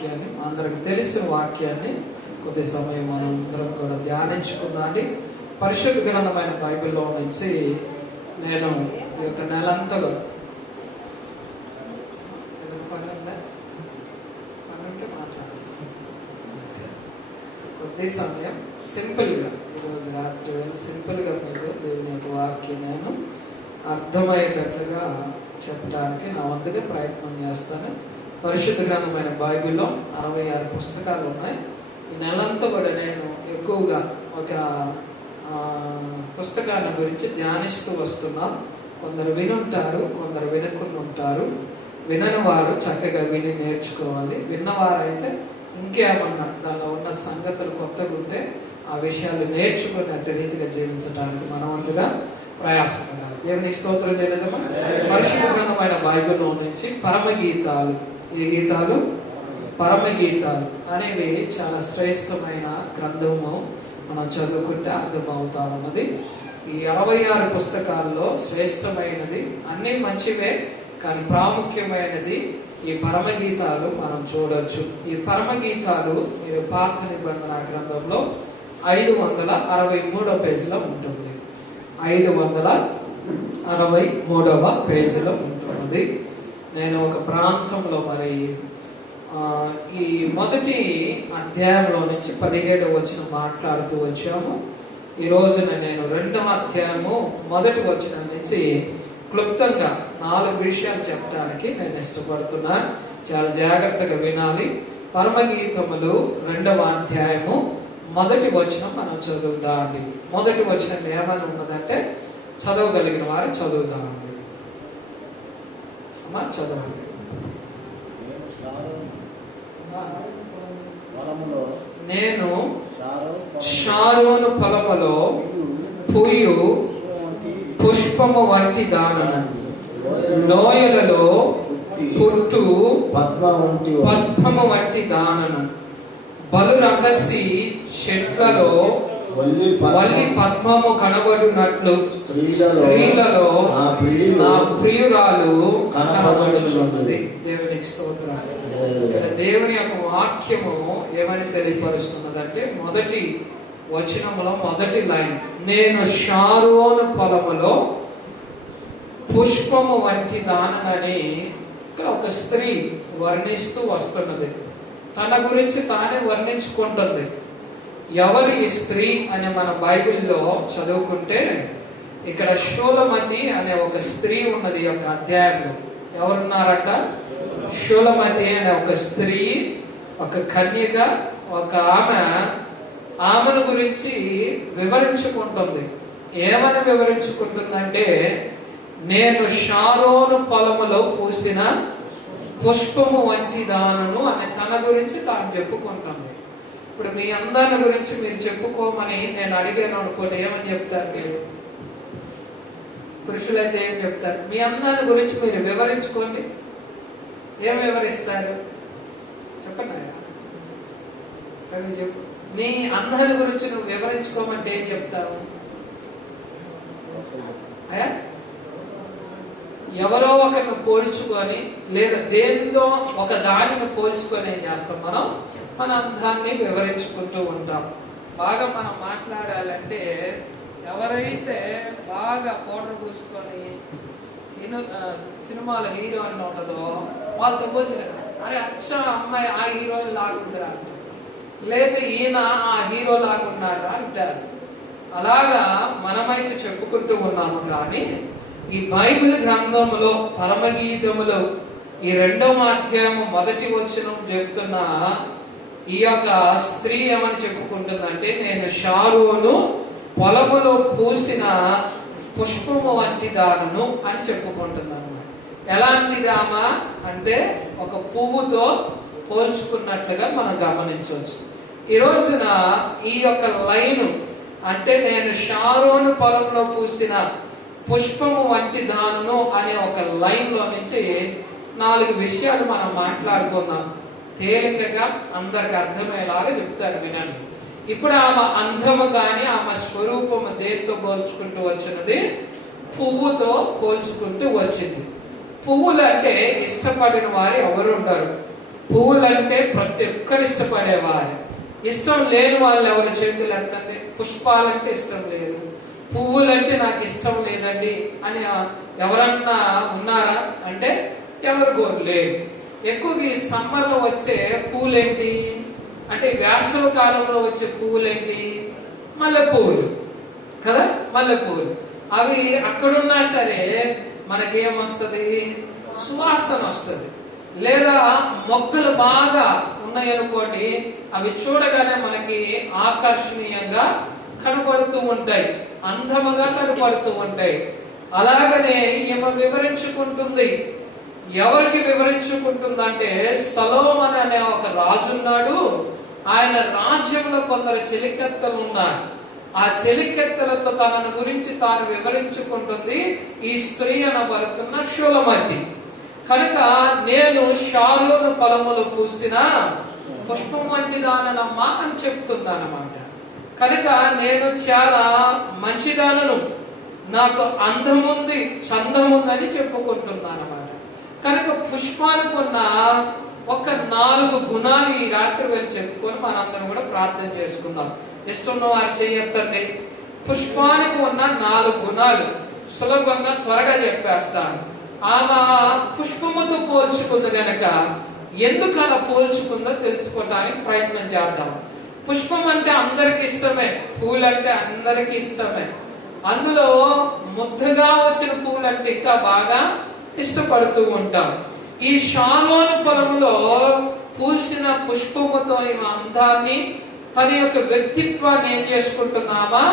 వాక్యాన్ని, అందరికి తెలిసిన వాక్యాన్ని కొద్ది సమయం మనం అందరం కూడా ధ్యానించుకుందాండి. పరిశుద్ధ గ్రంథమైన బైబిల్లో నుంచి నేను ఈ యొక్క నెలంతలో కొద్ది సమయం సింపుల్గా ఈరోజు రాత్రి సింపుల్గా మీరు దేవుని యొక్క వాక్యం నేను అర్థమయ్యేటట్లుగా చెప్పడానికి నా వంతుగా ప్రయత్నం చేస్తాను. పరిశుద్ధ గ్రంథమైన బైబిల్లో 66 పుస్తకాలు ఉన్నాయి. ఈ నెలంతా కూడా నేను ఎక్కువగా ఒక పుస్తకాన్ని గురించి ధ్యానిస్తూ వస్తున్నాం. కొందరు వినుంటారు, కొందరు వినకుండా ఉంటారు. వినని వారు చక్కగా విని నేర్చుకోవాలి. విన్నవారైతే ఇంకేమన్నా దానిలో ఉన్న సంగతులు కొత్తగా ఉంటే ఆ విషయాలు నేర్చుకున్నట్టు రీతిగా జీవించడానికి మనవంతుగా ప్రయాసపడాలి. దేవునికి స్తోత్రం చేయలేదమ్మా. పరిశుద్ధ గ్రంథమైన బైబిల్లో నుంచి పరమగీతాలు, ఈ గీతాలు పరమగీతాలు అనేవి చాలా శ్రేష్టమైన గ్రంథము. మనం చదువుకుంటే అర్థమవుతా ఉన్నది. ఈ 66 పుస్తకాల్లో శ్రేష్టమైనది, అన్నీ మంచివే, కానీ ప్రాముఖ్యమైనది ఈ పరమగీతాలు మనం చూడొచ్చు. ఈ పరమగీతాలు మీరు పాత నిబంధన గ్రంథంలో 563వ పేజీలో ఉంటుంది. 563వ పేజీలో ఉంటుంది. నేను ఒక ప్రాంతంలో మరి ఈ మొదటి అధ్యాయంలో నుంచి 17వ వచనం మాట్లాడుతూ వచ్చాము. ఈ రోజున నేను 2వ అధ్యాయము మొదటి వచనం నుంచి క్లుప్తంగా 4 విషయాలు చెప్పడానికి నేను ఇష్టపడుతున్నాను. చాలా జాగ్రత్తగా వినాలి. పరమగీతములు 2వ అధ్యాయము మొదటి వచనం మనం చదువుదామండి. మొదటి వచనం ఏమని ఉన్నదంటే, చదవగలిగిన వారు చదువుదామండి. అమ్మా చదవండి. నేను షారోను పొలములో పూయు పుష్పము వంటి దానను, లోయలలో పుట్టు పద్మము వంటి దానను, బలు రకసి చెట్లలో వల్లి పద్మము కనబడునట్లు స్త్రీలలో నా ప్రియురాలు కనబడుచున్నది. దేవునికి స్తోత్రాలు. దేవుని యొక్క వాక్యము ఏమని తెలియపరుస్తున్నదంటే, మొదటి వచనములో మొదటి లైన్, నేను షారోను పొలములో పుష్పము వంటి దానని ఇక్కడ ఒక స్త్రీ వర్ణిస్తూ వస్తున్నది. తన గురించి తానే వర్ణించుకుంటుంది. ఎవరు ఈ స్త్రీ అని మన బైబిల్లో చదువుకుంటే, ఇక్కడ షూలమతి అనే ఒక స్త్రీ ఉన్నది. ఈ యొక్క అధ్యాయంలో ఎవరున్నారట? షూలమతి అనే ఒక స్త్రీ, ఒక కన్యక, ఒక ఆమెను గురించి వివరించుకుంటుంది. ఏమని వివరించుకుంటుందంటే, నేను షారోను పొలములో పూసిన పుష్పము వంటి దానను అని తన గురించి తాను చెప్పుకుంటుంది. ఇప్పుడు మీ అందరి గురించి మీరు చెప్పుకోమని నేను అడిగాను అనుకోండి, ఏమని చెప్తారు మీరు? పురుషులైతే ఏం చెప్తారు? మీ అందరి గురించి మీరు వివరించుకోండి. ఏం వివరిస్తారు చెప్పండి. చెప్పు. నీ అందరి గురించి నువ్వు వివరించుకోమంటే ఏం చెప్తావు? ఎవరో ఒకరిని పోల్చుకొని, లేదా దేంతో ఒక దానిని పోల్చుకొని ఏం చేస్తాం? మన అందాన్ని వివరించుకుంటూ ఉంటాం. బాగా మనం మాట్లాడాలంటే, ఎవరైతే బాగా పౌడర్ పూసుకొని సినిమాలో హీరోయిన్ ఉంటుందో వాళ్ళతో పోల్చుకొని, అరే అచ్చ అమ్మాయి ఆ హీరోయిన్ లాగుందిరా అంటారు, లేదా ఈయన ఆ హీరో లాగున్నారా అంటారు. అలాగా మనమైతే చెప్పుకుంటూ ఉన్నాము. కానీ ఈ బైబిల్ గ్రంథములో పరమగీతములో ఈ 2వ అధ్యాయము మొదటి వచనం చెప్తున్న ఈ యొక్క స్త్రీ ఏమని చెప్పుకుంటుందంటే, నేను షారోను పొలములో పూసిన పుష్పము వంటి దానను అని చెప్పుకుంటున్నాను. ఎలాంటిదామా అంటే, ఒక పువ్వుతో పోల్చుకున్నట్లుగా మనం గమనించవచ్చు. ఈ రోజున ఈ యొక్క లైను అంటే, నేను షారోను పొలంలో పూసిన పుష్పము వంటి దానను అనే ఒక లైన్లో నుంచి 4 విషయాలు మనం మాట్లాడుకున్నాం. తేలికగా అందరికి అర్థమయ్యేలాగా చెప్తారు, వినండి. ఇప్పుడు ఆమె అందము కానీ ఆమె స్వరూపము దేంతో పోల్చుకుంటూ వచ్చినది? పువ్వుతో పోల్చుకుంటూ వచ్చింది. పువ్వులు అంటే ఇష్టపడిన వారు ఎవరు ఉండరు. పువ్వులంటే ప్రతి ఒక్కరు ఇష్టపడేవారు. ఇష్టం లేని వాళ్ళు ఎవరు చేతులు ఎత్తండి. పుష్పాలంటే ఇష్టం లేదు, పువ్వులంటే నాకు ఇష్టం లేదండి అని ఎవరన్నా ఉన్నారా అంటే ఎవరు లేరు. ఎక్కువగా ఈ సమ్మర్లో వచ్చే పువ్వులేంటి అంటే, వేసవి కాలంలో వచ్చే పువ్వులేంటి, మల్లె పువ్వులు కదా. మల్లె పువ్వులు అవి అక్కడున్నా సరే మనకేమొస్తుంది, సువాసన వస్తుంది. లేదా మొక్కలు బాగా ఉన్నాయనుకోండి, అవి చూడగానే మనకి ఆకర్షణీయంగా కనపడుతూ ఉంటాయి, అందముగా కనపడుతూ ఉంటాయి. అలాగనే ఈమె వివరించుకుంటుంది. ఎవరికి వివరించుకుంటుందంటే, సొలొమోను అనే ఒక రాజు ఉన్నాడు. ఆయన రాజ్యంలో కొందరు చెలికత్తెలు ఉన్నారు. ఆ చెలికత్తెలతో తనను గురించి తాను వివరించుకుంటుంది ఈ స్త్రీ అనబడుతున్న షూలమతి. కనుక నేను షారోను పొలములు పూసిన పుష్పం వంటి దాననమ్మా అని చెప్తుందన్నమాట. కనుక నేను చాలా మంచిదానను, నాకు అందముంది, చందముందని చెప్పుకుంటున్నాను అన్నమాట. కనుక పుష్పానికి ఉన్న ఒక 4 గుణాలు ఈ రాత్రి వెళ్ళి చెప్పుకొని మనందరం కూడా ప్రార్థన చేసుకుందాం. ఇష్టం వారు చేయొద్దండి. పుష్పానికి ఉన్న 4 గుణాలు సులభంగా త్వరగా చెప్పేస్తాను. ఆమె పుష్పముతో పోల్చుకుంది గనక ఎందుకు అలా పోల్చుకుందో తెలుసుకోవడానికి ప్రయత్నం చేద్దాం. పుష్పం అంటే అందరికి ఇష్టమే, పూలు అంటే అందరికి ఇష్టమే. అందులో ముద్దగా వచ్చిన పూలు అంటే ఇంకా బాగా ఇష్టపడుతూ ఉంటాం. ఈ షారోను పొలములో పూసిన పుష్పముతో ఈమె అందాన్ని, తన యొక్క వ్యక్తిత్వాన్ని ఏం చేసుకుంటున్నామా,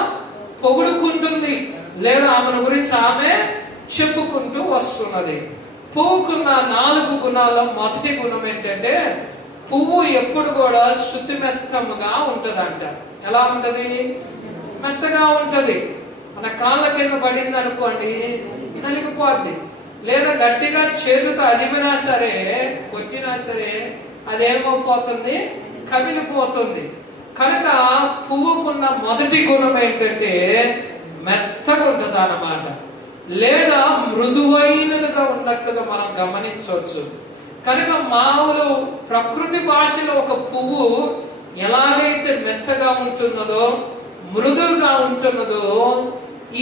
పొగుడుకుంటుంది. లేదా ఆమెను గురించి ఆమె చెప్పుకుంటూ వస్తున్నది. పువ్వుకున్న 4 గుణాల్లో మొదటి గుణం ఏంటంటే, పువ్వు ఎప్పుడు కూడా శుతిమెత్తముగా ఉంటదంట. ఎలా ఉంటది? మెత్తగా ఉంటది. మన కాళ్ళ కింద పడింది అనుకోండి, నలిగిపోద్ది. లేదా గట్టిగా చేతితో అదిమినా సరే, కొట్టినా సరే అదేమైపోతుంది, కమిలిపోతుంది. కనుక పువ్వుకున్న మొదటి గుణం ఏంటంటే మెత్తగా ఉంటుంది అన్నమాట. లేదా మృదువైనదిగా ఉన్నట్లుగా మనం గమనించవచ్చు. కనుక మామూలు ప్రకృతి భాషలో ఒక పువ్వు ఎలాగైతే మెత్తగా ఉంటున్నదో, మృదువుగా ఉంటున్నదో,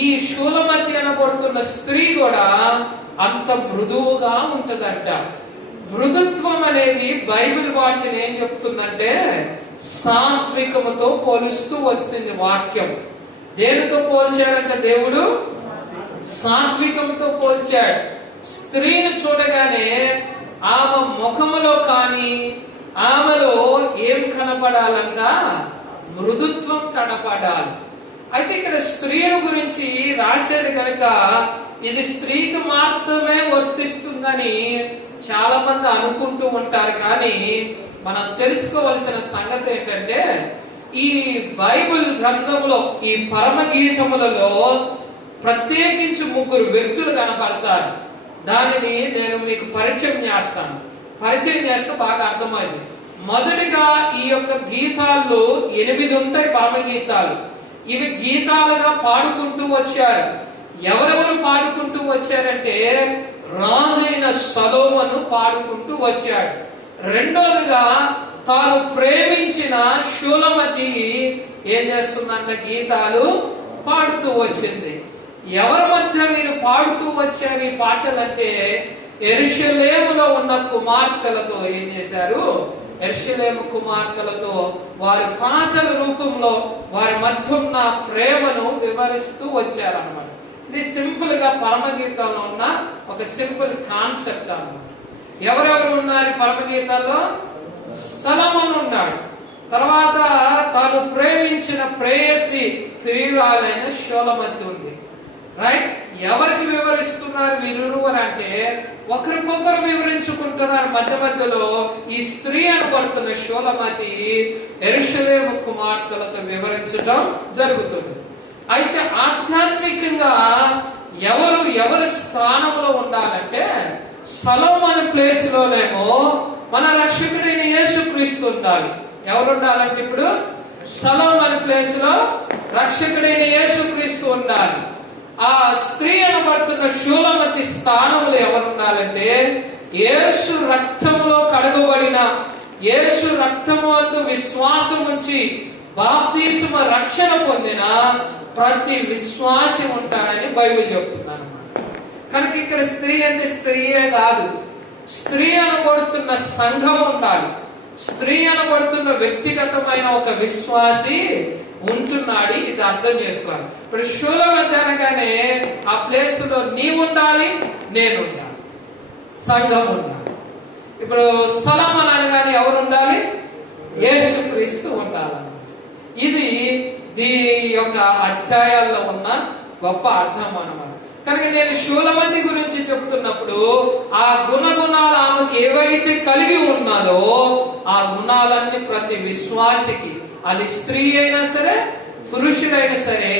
ఈ షూలమతి అనబడుతున్న స్త్రీ కూడా అంత మృదువుగా ఉంటదంట. మృదుత్వం అనేది బైబిల్ భాషలో ఏం చెప్తుందంటే, సాత్వికముతో పోలుస్తూ వచ్చింది వాక్యం. దేనితో పోల్చాడంటే దేవుడు? సాత్వికంతో పోల్చాడు. స్త్రీని చూడగానే ఆమె ముఖములో కానీ ఆమెలో ఏం కనపడాలంట? మృదుత్వం కనపడాలి. అయితే ఇక్కడ స్త్రీల గురించి రాసేది కనుక ఇది స్త్రీకి మాత్రమే వర్తిస్తుందని చాలా మంది అనుకుంటూ ఉంటారు. కానీ మనం తెలుసుకోవలసిన సంగతి ఏంటంటే, ఈ బైబిల్ గ్రంథంలో ఈ పరమగీతములలో ప్రత్యేకించి 3 వ్యక్తులు కనపడతారు. దానిని నేను మీకు పరిచయం చేస్తాను. పరిచయం చేస్తే బాగా అర్థమైంది. మొదటిగా ఈ యొక్క గీతాల్లో 8 ఉంటాయి పరమగీతాలు. ఇవి గీతాలుగా పాడుకుంటూ వచ్చారు. ఎవరెవరు పాడుకుంటూ వచ్చారంటే, రాజు అయిన సొలొమోను పాడుకుంటూ వచ్చాడు. రెండోదిగా తాను ప్రేమించిన షూలమతి ఏం చేస్తుందంట? గీతాలు పాడుతూ వచ్చింది. ఎవరి మధ్య వీరు పాడుతూ వచ్చారు ఈ పాటలంటే, యెరూషలేములో ఉన్న కుమార్తెలతో ఏం చేశారు? యెరూషలేము కుమార్తెలతో వారి పాటల రూపంలో వారి మధ్య ఉన్న ప్రేమను వివరిస్తూ వచ్చారన్నమాట. ఇది సింపుల్ గా పరమగీతాల్లో ఉన్న ఒక సింపుల్ కాన్సెప్ట్ అన్నమాట. ఎవరెవరు ఉన్నారు ఈ పరమగీతాల్లో? సొలొమోను ఉన్నాడు. తర్వాత తాను ప్రేమించిన ప్రేయసి ప్రియురాలైన షూలమతి ఉంది. రైట్? ఎవరికి వివరిస్తున్నారు వీరిరువురు అంటే, ఒకరికొకరు వివరించుకుంటున్నారు. మధ్యలో ఈ స్త్రీ అనబడుతున్న షూలమతి యెరూషలేము కుమార్తెలతో వివరించడం జరుగుతుంది. అయితే ఆధ్యాత్మికంగా ఎవరి స్థానంలో ఉండాలంటే, సొలొమోను ప్లేస్ లోనేమో మన రక్షకుడైన యేసుక్రీస్తు ఉండాలి. ఎవరు ఉండాలంటే ఇప్పుడు సొలొమోను ప్లేస్ లో రక్షకుడైన యేసుక్రీస్తు ఉండాలి. ఆ స్త్రీ అనబడుతున్న షూలమతి స్థానంలో ఎవరు ఉండాలంటే యేసు రక్తములో కడగబడిన, యేసు రక్తము అందు విశ్వాసం ఉంచి బాప్తిస్మ రక్షణ పొందిన ప్రతి విశ్వాసి ఉంటాడని బైబిల్ చెప్తుంది అన్నమాట. కనుక ఇక్కడ స్త్రీ అంటే స్త్రీయే కాదు, స్త్రీ అనబడుతున్న సంఘం ఉండాలి, స్త్రీ అనబడుతున్న వ్యక్తిగతమైన ఒక విశ్వాసి ఉంటున్నాడు. ఇది అర్థం చేసుకోవాలి. ఇప్పుడు షూలమతి అనగానే ఆ ప్లేస్ లో నీవు ఉండాలి, నేను ఉండాలి, సంఘం ఉండాలి. ఇప్పుడు సొలొమోను అనగానే ఎవరు ఉండాలి? యేసుక్రీస్తు ఉండాలి. ఇది దీని యొక్క అధ్యాయాల్లో ఉన్న గొప్ప అర్థం అన్నమాట. కనుక నేను షూలమతి గురించి చెప్తున్నప్పుడు ఆ గుణగుణాలు ఆమెకు ఏవైతే కలిగి ఉన్నదో ఆ గుణాలన్నీ ప్రతి విశ్వాసికి, అది స్త్రీ అయినా సరే పురుషుడైనా సరే,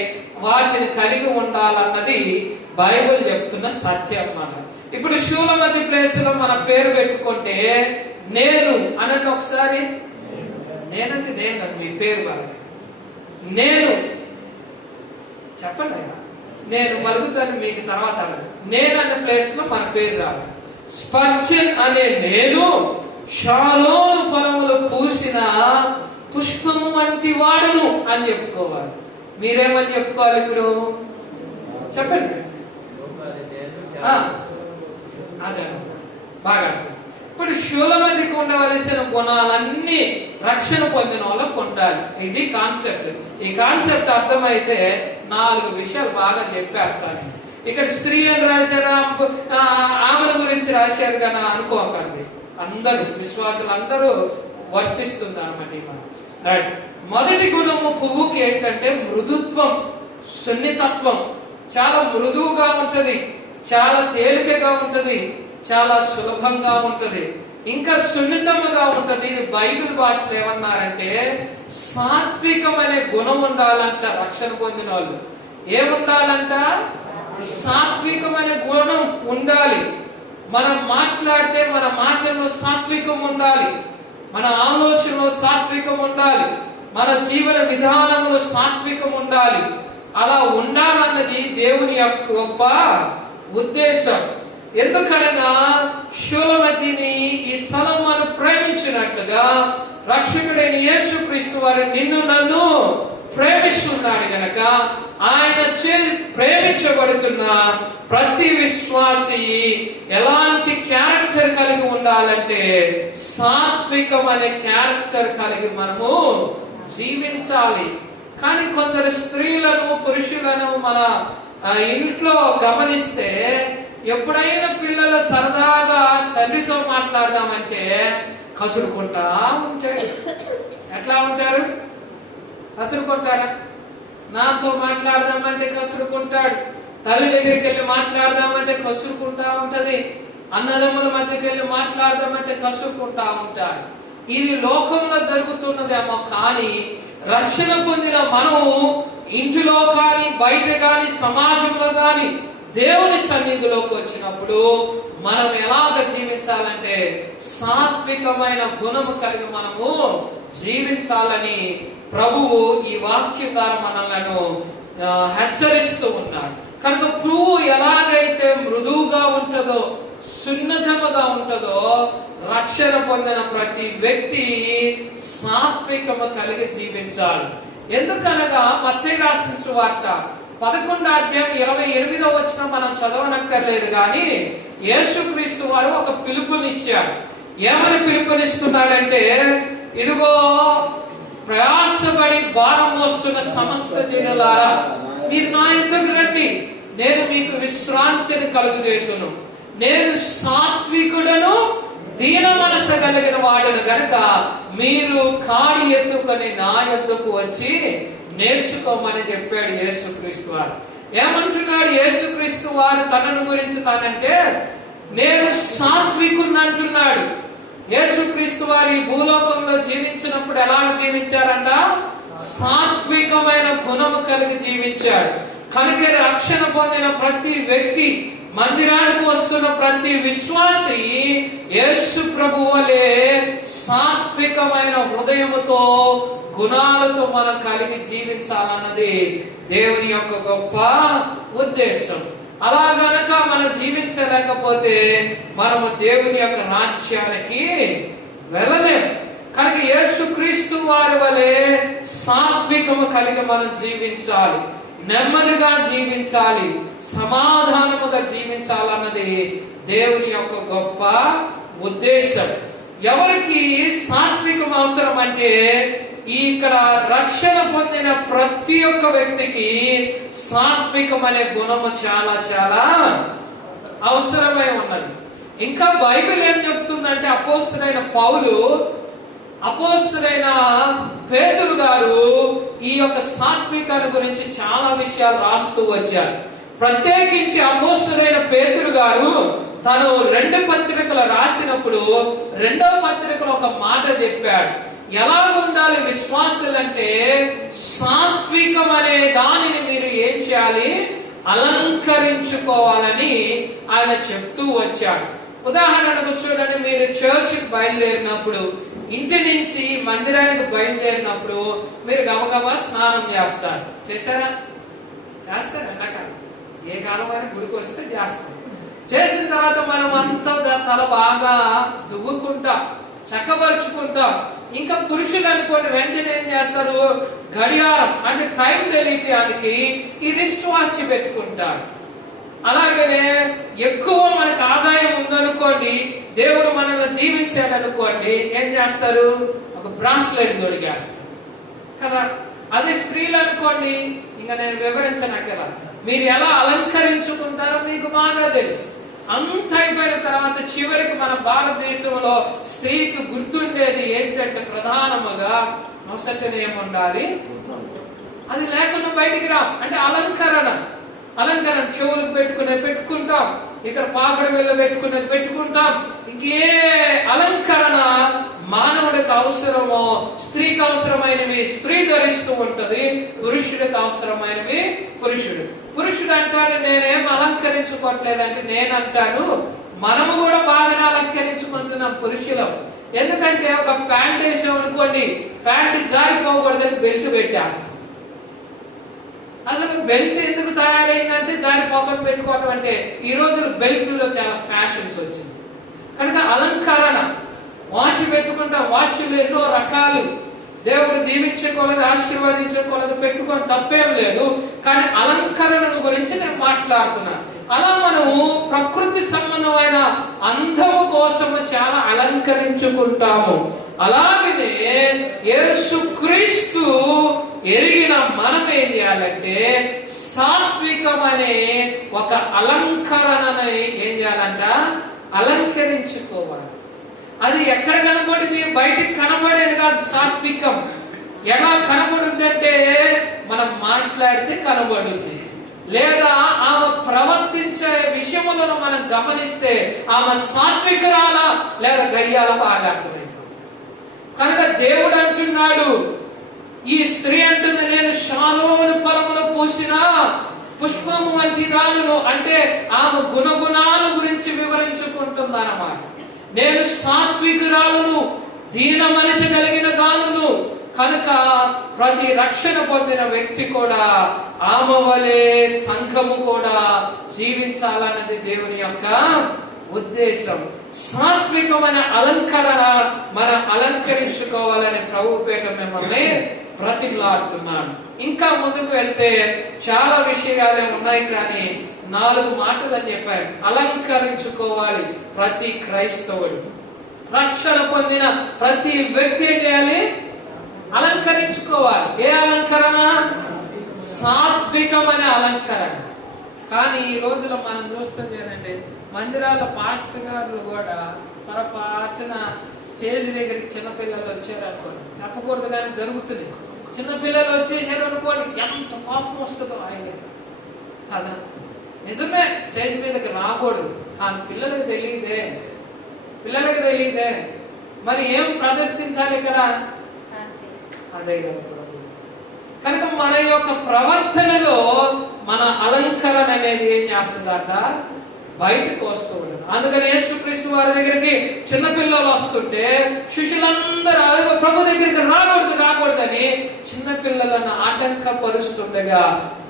వాటిని కలిగి ఉండాలన్నది బైబిల్ చెప్తున్న సత్యం అన్నమాట. ఇప్పుడు షూలమతి ప్లేస్ లో మన పేరు పెట్టుకుంటే నేను అనండి ఒకసారి. నేనంటే నేను, మీ పేరు బాగా నేను చెప్పండి. నేను మరుగుతాను మీకు తర్వాత. నేను అనే ప్లేస్ లో మన పేరు రావాలి. స్పర్జన్ అనే నేను షారోను పొలములు పూసిన పుష్పము వంటి వాడును అని చెప్పుకోవాలి. మీరేమని చెప్పుకోవాలి ఇప్పుడు చెప్పండి. అదే బాగా అర్థం. ఇప్పుడు షూలమతికి ఉండవలసిన గుణాలన్నీ రక్షణ పొందిన వాళ్ళకు ఉండాలి. ఇది కాన్సెప్ట్. ఈ కాన్సెప్ట్ అర్థమైతే 4 విషయాలు బాగా చెప్పేస్తాను. ఇక్కడ స్త్రీ అని రాశారు, ఆమెల గురించి రాశారు కానీ అనుకోకండి. అందరూ విశ్వాసులు అందరూ వర్తిస్తుంది అన్నమాట. రైట్. మొదటి గుణము పువ్వుకి ఏంటంటే మృదుత్వం, సున్నితత్వం. చాలా మృదువుగా ఉంటది, చాలా తేలికగా ఉంటది, చాలా సులభంగా ఉంటది, ఇంకా సున్నితముగా ఉంటది. ఇది బైబిల్ భాషలో ఏమన్నారంటే సాత్వికం అనే గుణం ఉండాలంట. రక్షణ పొందిన వాళ్ళు ఏముండాలంట? సాత్వికం అనే గుణం ఉండాలి. మనం మాట్లాడితే మన మాటల్లో సాత్వికం ఉండాలి, మన ఆలోచనలో సాత్వికం ఉండాలి, మన జీవన విధానంలో సాత్వికం ఉండాలి. అలా ఉండాలన్నది దేవుని యొక్క గొప్ప ఉద్దేశం. ఎందుకనగా షూలమతిని ఈ సొలొమోను ప్రేమించినట్లుగా రక్షకుడైన యేసుక్రీస్తు వారు నిన్ను నన్ను ప్రేమిస్తున్నాడు గనక ఆయన ప్రేమించబడుతున్న ప్రతి విశ్వాసి ఎలాంటి క్యారెక్టర్ కలిగి ఉండాలంటే సాత్వికం అనే క్యారెక్టర్ కలిగి మనము జీవించాలి. కానీ కొందరు స్త్రీలను పురుషులను మన ఇంట్లో గమనిస్తే ఎప్పుడైనా పిల్లలు సరదాగా తండ్రితో మాట్లాడదామంటే కసురుకుంటా ఉంటాడు. ఎట్లా ఉంటారు? కసురుకుంటారా? నాతో మాట్లాడదామంటే కసురుకుంటాడు. తల్లి దగ్గరికి వెళ్ళి మాట్లాడదామంటే కసురుకుంటా ఉంటది. అన్నదమ్ముల మధ్యకి వెళ్ళి మాట్లాడదామంటే కసురుకుంటా ఉంటారు. ఇది లోకంలో జరుగుతున్నదేమో, కానీ రక్షణ పొందిన మనం ఇంటిలో కానీ బయట కానీ సమాజంలో కానీ దేవుని సన్నిధిలోకి వచ్చినప్పుడు మనం ఎలాగ జీవించాలంటే సాత్వికమైన గుణము కలిగి మనము జీవించాలని ప్రభువు ఈ వాక్యం ద్వారా మనలను హెచ్చరిస్తూ ఉన్నాడు. కనుక పువ్వు ఎలాగైతే మృదువుగా ఉంటుందో సున్నితముగా ఉంటుందో రక్షణ పొందిన ప్రతి వ్యక్తి సాత్వికము కలిగి జీవించాలి. ఎందుకనగా మత్తయి రాసిన సువార్త 11వ అధ్యాయం 28వ వచనం మనం చదవనక్కర్లేదు, కానీ యేసుక్రీస్తు వారు ఒక పిలుపునిచ్చాడు. ఏమని పిలుపునిస్తున్నాడంటే, ఇదిగో ప్రయాసపడి భారం మోస్తున్న సమస్త జనులారా మీరు నా యొద్దకు రండి, నేను మీకు విశ్రాంతిని కలుగజేయుదును. నేను సాత్వికుడను దీన మనసు కలిగిన వాడును గనుక మీరు కాడి ఎత్తుకొని నా యొద్దకు వచ్చి నేర్చుకోమని చెప్పాడు యేసుక్రీస్తు వారు. ఏమంటున్నాడు యేసుక్రీస్తు వారు తనను గురించి తానంటే? నేను సాత్వికుని అంటున్నాడు. యేసుక్రీస్తు వారు ఈ భూలోకంలో జీవించినప్పుడు ఎలాగ జీవించారంట? సాత్వికమైన గుణము కలిగి జీవించాడు. కనుక రక్షణ పొందిన ప్రతి వ్యక్తి, మందిరానికి వస్తున్న ప్రతి విశ్వాసి యేసు ప్రభువు వలె సాత్వికమైన హృదయముతో గుణాలతో మనం కలిగి జీవించాలన్నది దేవుని యొక్క గొప్ప ఉద్దేశం. అలా గనక మనం జీవించలేకపోతే మనము దేవుని యొక్క రాజ్యానికి వెళ్ళలేము. కనుక యేసుక్రీస్తు వారి వలె సాత్వికము కలిగి మనం జీవించాలి, నెమ్మదిగా జీవించాలి, సమాధానముగా జీవించాలన్నది దేవుని యొక్క గొప్ప ఉద్దేశం. ఎవరికి సాత్వికం అవసరం అంటే ఇక్కడ రక్షణ పొందిన ప్రతి ఒక్క వ్యక్తికి సాత్వికం అనే గుణము చాలా చాలా అవసరమై ఉన్నది. ఇంకా బైబిల్ ఏం చెప్తుందంటే అపోస్తలుడైన పౌలు, అపోస్తలుడైన పేతురు గారు ఈ యొక్క సాత్వికాన్ని గురించి చాలా విషయాలు రాస్తూ వచ్చారు. ప్రత్యేకించి అపోస్తలుడైన పేతురు గారు తను 2 పత్రికలు రాసినప్పుడు 2వ పత్రికలో ఒక మాట చెప్పాడు. ఎలా ఉండాలి విశ్వాసులంటే సాత్వికం అనే దానిని మీరు ఏం చేయాలి, అలంకరించుకోవాలని ఆయన చెప్తూ వచ్చాడు. ఉదాహరణకు చూడండి, మీరు చర్చికి బయలుదేరినప్పుడు, ఇంటి నుంచి మందిరానికి బయలుదేరినప్పుడు మీరు గబగబా స్నానం చేస్తారు. చేశారా? చేస్తారు. ఎండాకాలం ఏ కాలం అని గుడికి వస్తే చేస్తారు. చేసిన తర్వాత మనం అంతా తల బాగా దువ్వుకుంటాం, చక్కబరుచుకుంటాం. ఇంకా పురుషులు అనుకోండి, వెంటనే ఏం చేస్తారు, గడియారం అంటే టైం తెలియటానికి ఈ రిస్ట్ వాచ్ పెట్టుకుంటారు. అలాగనే ఎక్కువ మనకు ఆదాయం ఉందనుకోండి, దేవుడు మనల్ని దీవించాడు అనుకోండి, ఏం చేస్తారు, ఒక బ్రాస్లెట్ తొడిగేస్తారు కదా. అదే స్త్రీలు అనుకోండి, ఇంకా నేను వివరించనక్కరా, మీరు ఎలా అలంకరించుకుంటారో మీకు బాగా తెలుసు. అంత అయిపోయిన తర్వాత చివరికి మన భారతదేశంలో స్త్రీకి గుర్తుండేది ఏంటంటే ప్రధానముగా నొసటన ఏముండాలి, అది లేకుండా బయటికి రా. అంటే అలంకరణ, చెవులకు పెట్టుకుంటాం, ఇక్కడ పాపడి వెళ్ళ పెట్టుకుంటాం. ఇంకే అలంకరణ మానవుడికి అవసరమో, స్త్రీకి అవసరమైనవి స్త్రీ ధరిస్తూ ఉంటది, పురుషుడికి అవసరమైనవి పురుషుడు అంటాడు నేనేం అలంకరించుకోవట్లేదంటే, నేనంటాను మనము కూడా బాగా అలంకరించుకుంటున్నాం పురుషులం. ఎందుకంటే ఒక ప్యాంట్ వేసాం అనుకోండి, ప్యాంట్ జారిపోకూడదని బెల్ట్ పెట్టారు. అసలు బెల్ట్ ఎందుకు తయారైందంటే జారిపోకుండా పెట్టుకోవడం. అంటే ఈ రోజులు బెల్ట్లో చాలా ఫ్యాషన్స్ వచ్చింది కనుక అలంకరణ. వాచ్ పెట్టుకుంటాం, వాచ్లు ఎన్నో రకాలు, దేవుడు దీవించకూడదు, ఆశీర్వదించకూడదు, పెట్టుకోవడం తప్పేం లేదు. కానీ అలంకరణను గురించి నేను మాట్లాడుతున్నాను. అలా మనము ప్రకృతి సంబంధమైన అందము కోసము చాలా అలంకరించుకుంటాము. అలాగనే యేసుక్రీస్తు ఎరిగిన మనం ఏం చేయాలంటే సాత్వికం అనే ఒక అలంకరణని ఏం చేయాలంట, అలంకరించుకోవాలి. అది ఎక్కడ కనబడింది, బయటికి కనబడేది కాదు. సాత్వికం ఎలా కనబడుద్ది అంటే మనం మాట్లాడితే కనబడుద్ది, లేదా ఆమె ప్రవర్తించే విషయములను మనం గమనిస్తే ఆమె సాత్వికురాలా లేదా గయ్యాల బాగా అర్థమైంది. కనుక దేవుడు అంటున్నాడు, ఈ స్త్రీ అంటుంది నేను షాలోను పొలములో పూసిన పుష్పము వంటి దానును. అంటే ఆమె గుణగుణాల గురించి వివరించుకుంటుంది అన్నమాట. నేను సాత్వికురాలను, దీన మనసు కలిగిన దానును. కనుక ప్రతి రక్షణ పొందిన వ్యక్తి కూడా ఆమె వలె సంఘము కూడా జీవించాలన్నది దేవుని యొక్క ఉద్దేశం. సాత్వికమైన అలంకరణ మనం అలంకరించుకోవాలని ప్రభుపేట మిమ్మల్ని బ్రతిమలాడుతున్నాను. ఇంకా ముందుకు వెళ్తే చాలా విషయాలే ఉన్నాయి, కానీ 4 మాటలు అని చెప్పారు. అలంకరించుకోవాలి ప్రతి క్రైస్తవుడు. రక్షణ పొందిన ప్రతి వ్యక్తి ఏం చేయాలి, అలంకరించుకోవాలి. ఏ అలంకరణ? సాత్వికమైన అలంకరణ. కానీ ఈ రోజులో మనం చూస్తుంది ఏంటంటే, మందిరాల పాస్టర్ గారులు కూడా పొరపాటున స్టేజ్ దగ్గరికి చిన్నపిల్లలు వచ్చారు అనుకోండి, చెప్పకూడదు కానీ జరుగుతుంది. చిన్నపిల్లలు వచ్చేసారు అనుకోండి, ఎంత కోపం వస్తుందో ఆయన కదా. నిజమే, స్టేజ్ మీదకి రాకూడదు, కానీ పిల్లలకు తెలియదే మరి ఏం ప్రదర్శించాలి ఇక్కడ? అదే కదా. కనుక మన యొక్క ప్రవర్తనలో మన అలంకరణ అనేది ఏం చేస్తుందంట, బయటకు వస్తూ ఉండదు. అందుకని యేసుక్రీస్తు వారి దగ్గరికి చిన్నపిల్లలు వస్తుంటే శిష్యులందరూ ప్రభు దగ్గరికి రాకూడదని చిన్నపిల్లలను ఆటంకపరుస్తుండగా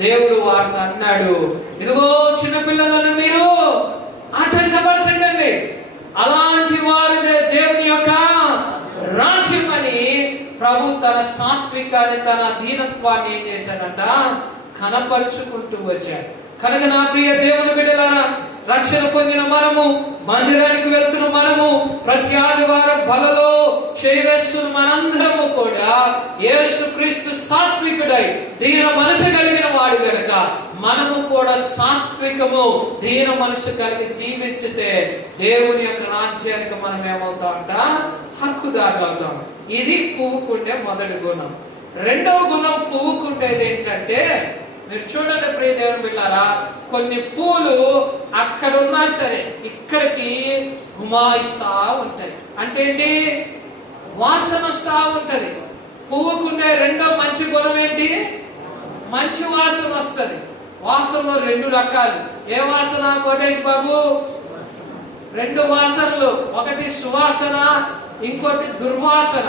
దేవుడు వారితో అన్నాడు, ఇదిగో చిన్నపిల్లలను మీరు ఆటంకపరచకండి, అలాంటి వారిదే దేవుని యొక్క రాజ్యం అని ప్రభు తన సాత్వికాన్ని, తన దీనత్వాన్ని ఏం చేశాడంట, కనపరుచుకుంటూ వచ్చాడు. కనుక నా ప్రియ దేవుని బిడ్డలారా, రక్షణ పొందిన మనము, మందిరానికి వెళ్తున్న మనము, ప్రతి ఆదివారం బలలో చేయవేస్తున్న మనందరము కూడా యేసుక్రీస్తు సాత్వికుడై దీన మనసు కలిగిన వాడు గనుక మనము కూడా సాత్వికము, దీన మనసు కలిగి జీవించితే దేవుని యొక్క రాజ్యానికి మనం ఏమవుతామంట, హక్కుదారులు అవుతాం. ఇది పువ్వుకుండే మొదటి గుణం. రెండవ గుణం పువ్వుకుండేది ఏంటంటే, మీరు చూడండి ప్రియ దేవుని బిడ్డలారా, కొన్ని పూలు అక్కడున్నా సరే ఇక్కడికి గుమాయిస్తా ఉంటాయి. అంటే ఏంటి, వాసన వస్తా ఉంటది. పువ్వుకుండే రెండో మంచి గుణం ఏంటి, మంచి వాసన వస్తుంది. వాసనలో రెండు రకాలు. ఏ వాసన కోటేష్ బాబు? రెండు వాసనలు, ఒకటి సువాసన, ఇంకోటి దుర్వాసన.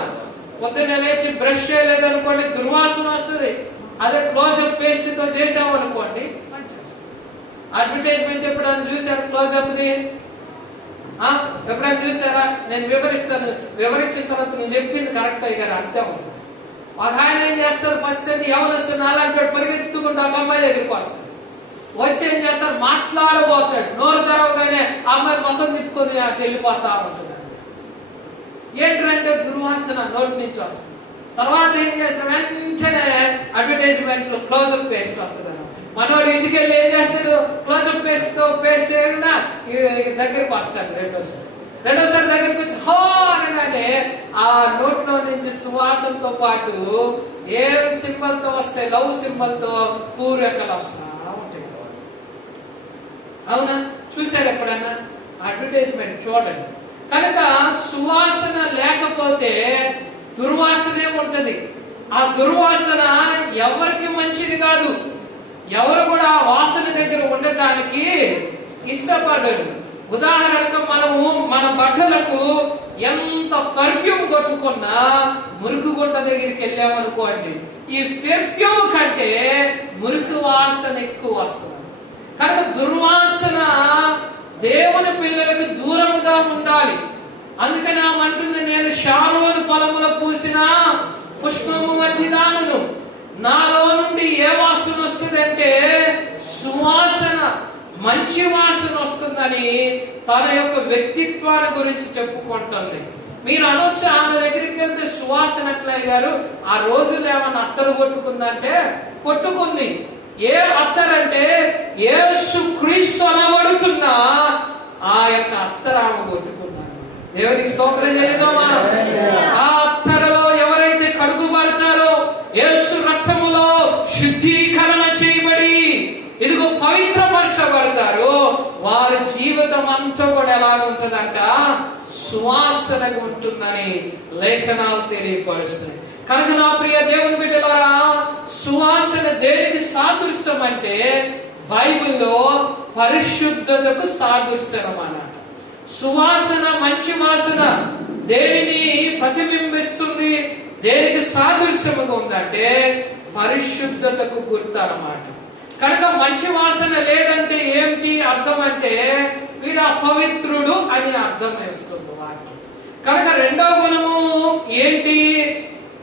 పొద్దున్న లేచి బ్రష్ చేయలేదనుకోండి దుర్వాసన వస్తుంది. అదే క్లోజప్ పేస్ట్ తో చేసామనుకోండి మంచి. అడ్వర్టైజ్మెంట్ ఎప్పుడైనా చూసారు క్లోజప్ది? ఎప్పుడైనా చూసారా? నేను వివరిస్తాను, వివరించిన తర్వాత నేను చెప్పింది కరెక్ట్ అయ్యారు, అంతే ఉంటుంది. ఒక ఆయన ఏం చేస్తారు, ఫస్ట్ అంటే ఎవరు వస్తున్నా అలాంటి పరిగెత్తుకుంటూ ఒక అమ్మాయి దగ్గరికి వస్తాడు. వచ్చి ఏం చేస్తారు, మాట్లాడబోతాడు. నోరు తెరవగానే అమ్మాయి మొత్తం తిప్పుకొని అటు వెళ్ళిపోతా ఉంటుంది. ఏంటంటే దుర్వాసన నోటి నుంచి వస్తుంది. తర్వాత ఏం చేస్తారు, వెంటనే అడ్వర్టైజ్మెంట్ లో క్లోజప్ పేస్ట్ వస్తుంది. మనోడు ఇంటికి వెళ్ళి ఏం చేస్తాడు, క్లోజప్ పేస్ట్ తో పేస్ట్ చేయకుండా దగ్గరికి వస్తాడు. రెండోసారి దగ్గరికి వచ్చి హో అనగానే ఆ నోట్లో నుంచి సువాసనతో పాటు ఏం సింబల్ తో వస్తాయి, లవ్ సింబల్ తో పూర్వకలు వస్తా ఉంటాయి. అవునా? చూసారు ఎప్పుడన్నా అడ్వర్టైజ్మెంట్? చూడండి. కనుక సువాసన లేకపోతే దుర్వాసనే ఉంటది. ఆ దుర్వాసన ఎవరికి మంచిది కాదు. ఎవరు కూడా ఆ వాసన దగ్గర ఉండటానికి ఇష్టపడరు. ఉదాహరణకు మనము మన బట్టలకు ఎంత పర్ఫ్యూమ్ కొట్టుకున్నా మురికి గుంట దగ్గరికి వెళ్ళామనుకోండి, ఈ పెర్ఫ్యూమ్ కంటే మురికి వాసన ఎక్కువ వస్తుంది. కనుక దుర్వాసన దేవుని పిల్లలకు దూరముగా ఉండాలి. అందుకని ఆమంటుంది, నేను షారోను పొలములో పూసిన పుష్పము వంటి దానను, నాలో నుండి ఏ వాసన వస్తుంది అంటే సువాసన, మంచి వాసన వస్తుందని తన యొక్క వ్యక్తిత్వాన్ని గురించి చెప్పుకుంటుంది. మీరు అనొచ్చు, ఆమె దగ్గరికి వెళ్తే సువాసన ఎట్లా గారు, ఆ రోజుల్లో ఏమన్నా అత్తరు కొట్టుకుందంటే కొట్టుకుంది. ఏ అత్తరంటే యేసు క్రీస్తు అనబడుతున్నా ఆ యొక్క అత్తరామ కొట్టుకున్నారు. దేవునికి స్తోత్రం చెల్లిద్దామా? ఆ అత్తరలో ఎవరైతే కడుగుబడతారో, యేసు రక్తములో శుద్ధీకరణ చేయబడి ఇదిగో పవిత్రపరచబడతారో, వారి జీవితం అంతా కూడా ఎలాగుంటుందంట, సువాసనగా ఉంటుందని లేఖనాలు తెలియపరుస్తున్నాయి. కనుక నా ప్రియ దేవుని బిడ్డలారా, సువాసన దేనికి సాదృశ్యం అంటే బైబిల్లో పరిశుద్ధతకు సాదృశ్యం అన్నమాట. సువాసన, మంచి వాసన దేనిని ప్రతిబింబిస్తుంది, దేనికి సాదృశ్యముగా ఉందంటే పరిశుద్ధతకు గుర్తు అన్నమాట. కనుక మంచి వాసన లేదంటే ఏమిటి అర్థం అంటే వీడు అపవిత్రుడు అని అర్థం వేస్తుంది వాక్యం. కనుక రెండో గుణము ఏంటి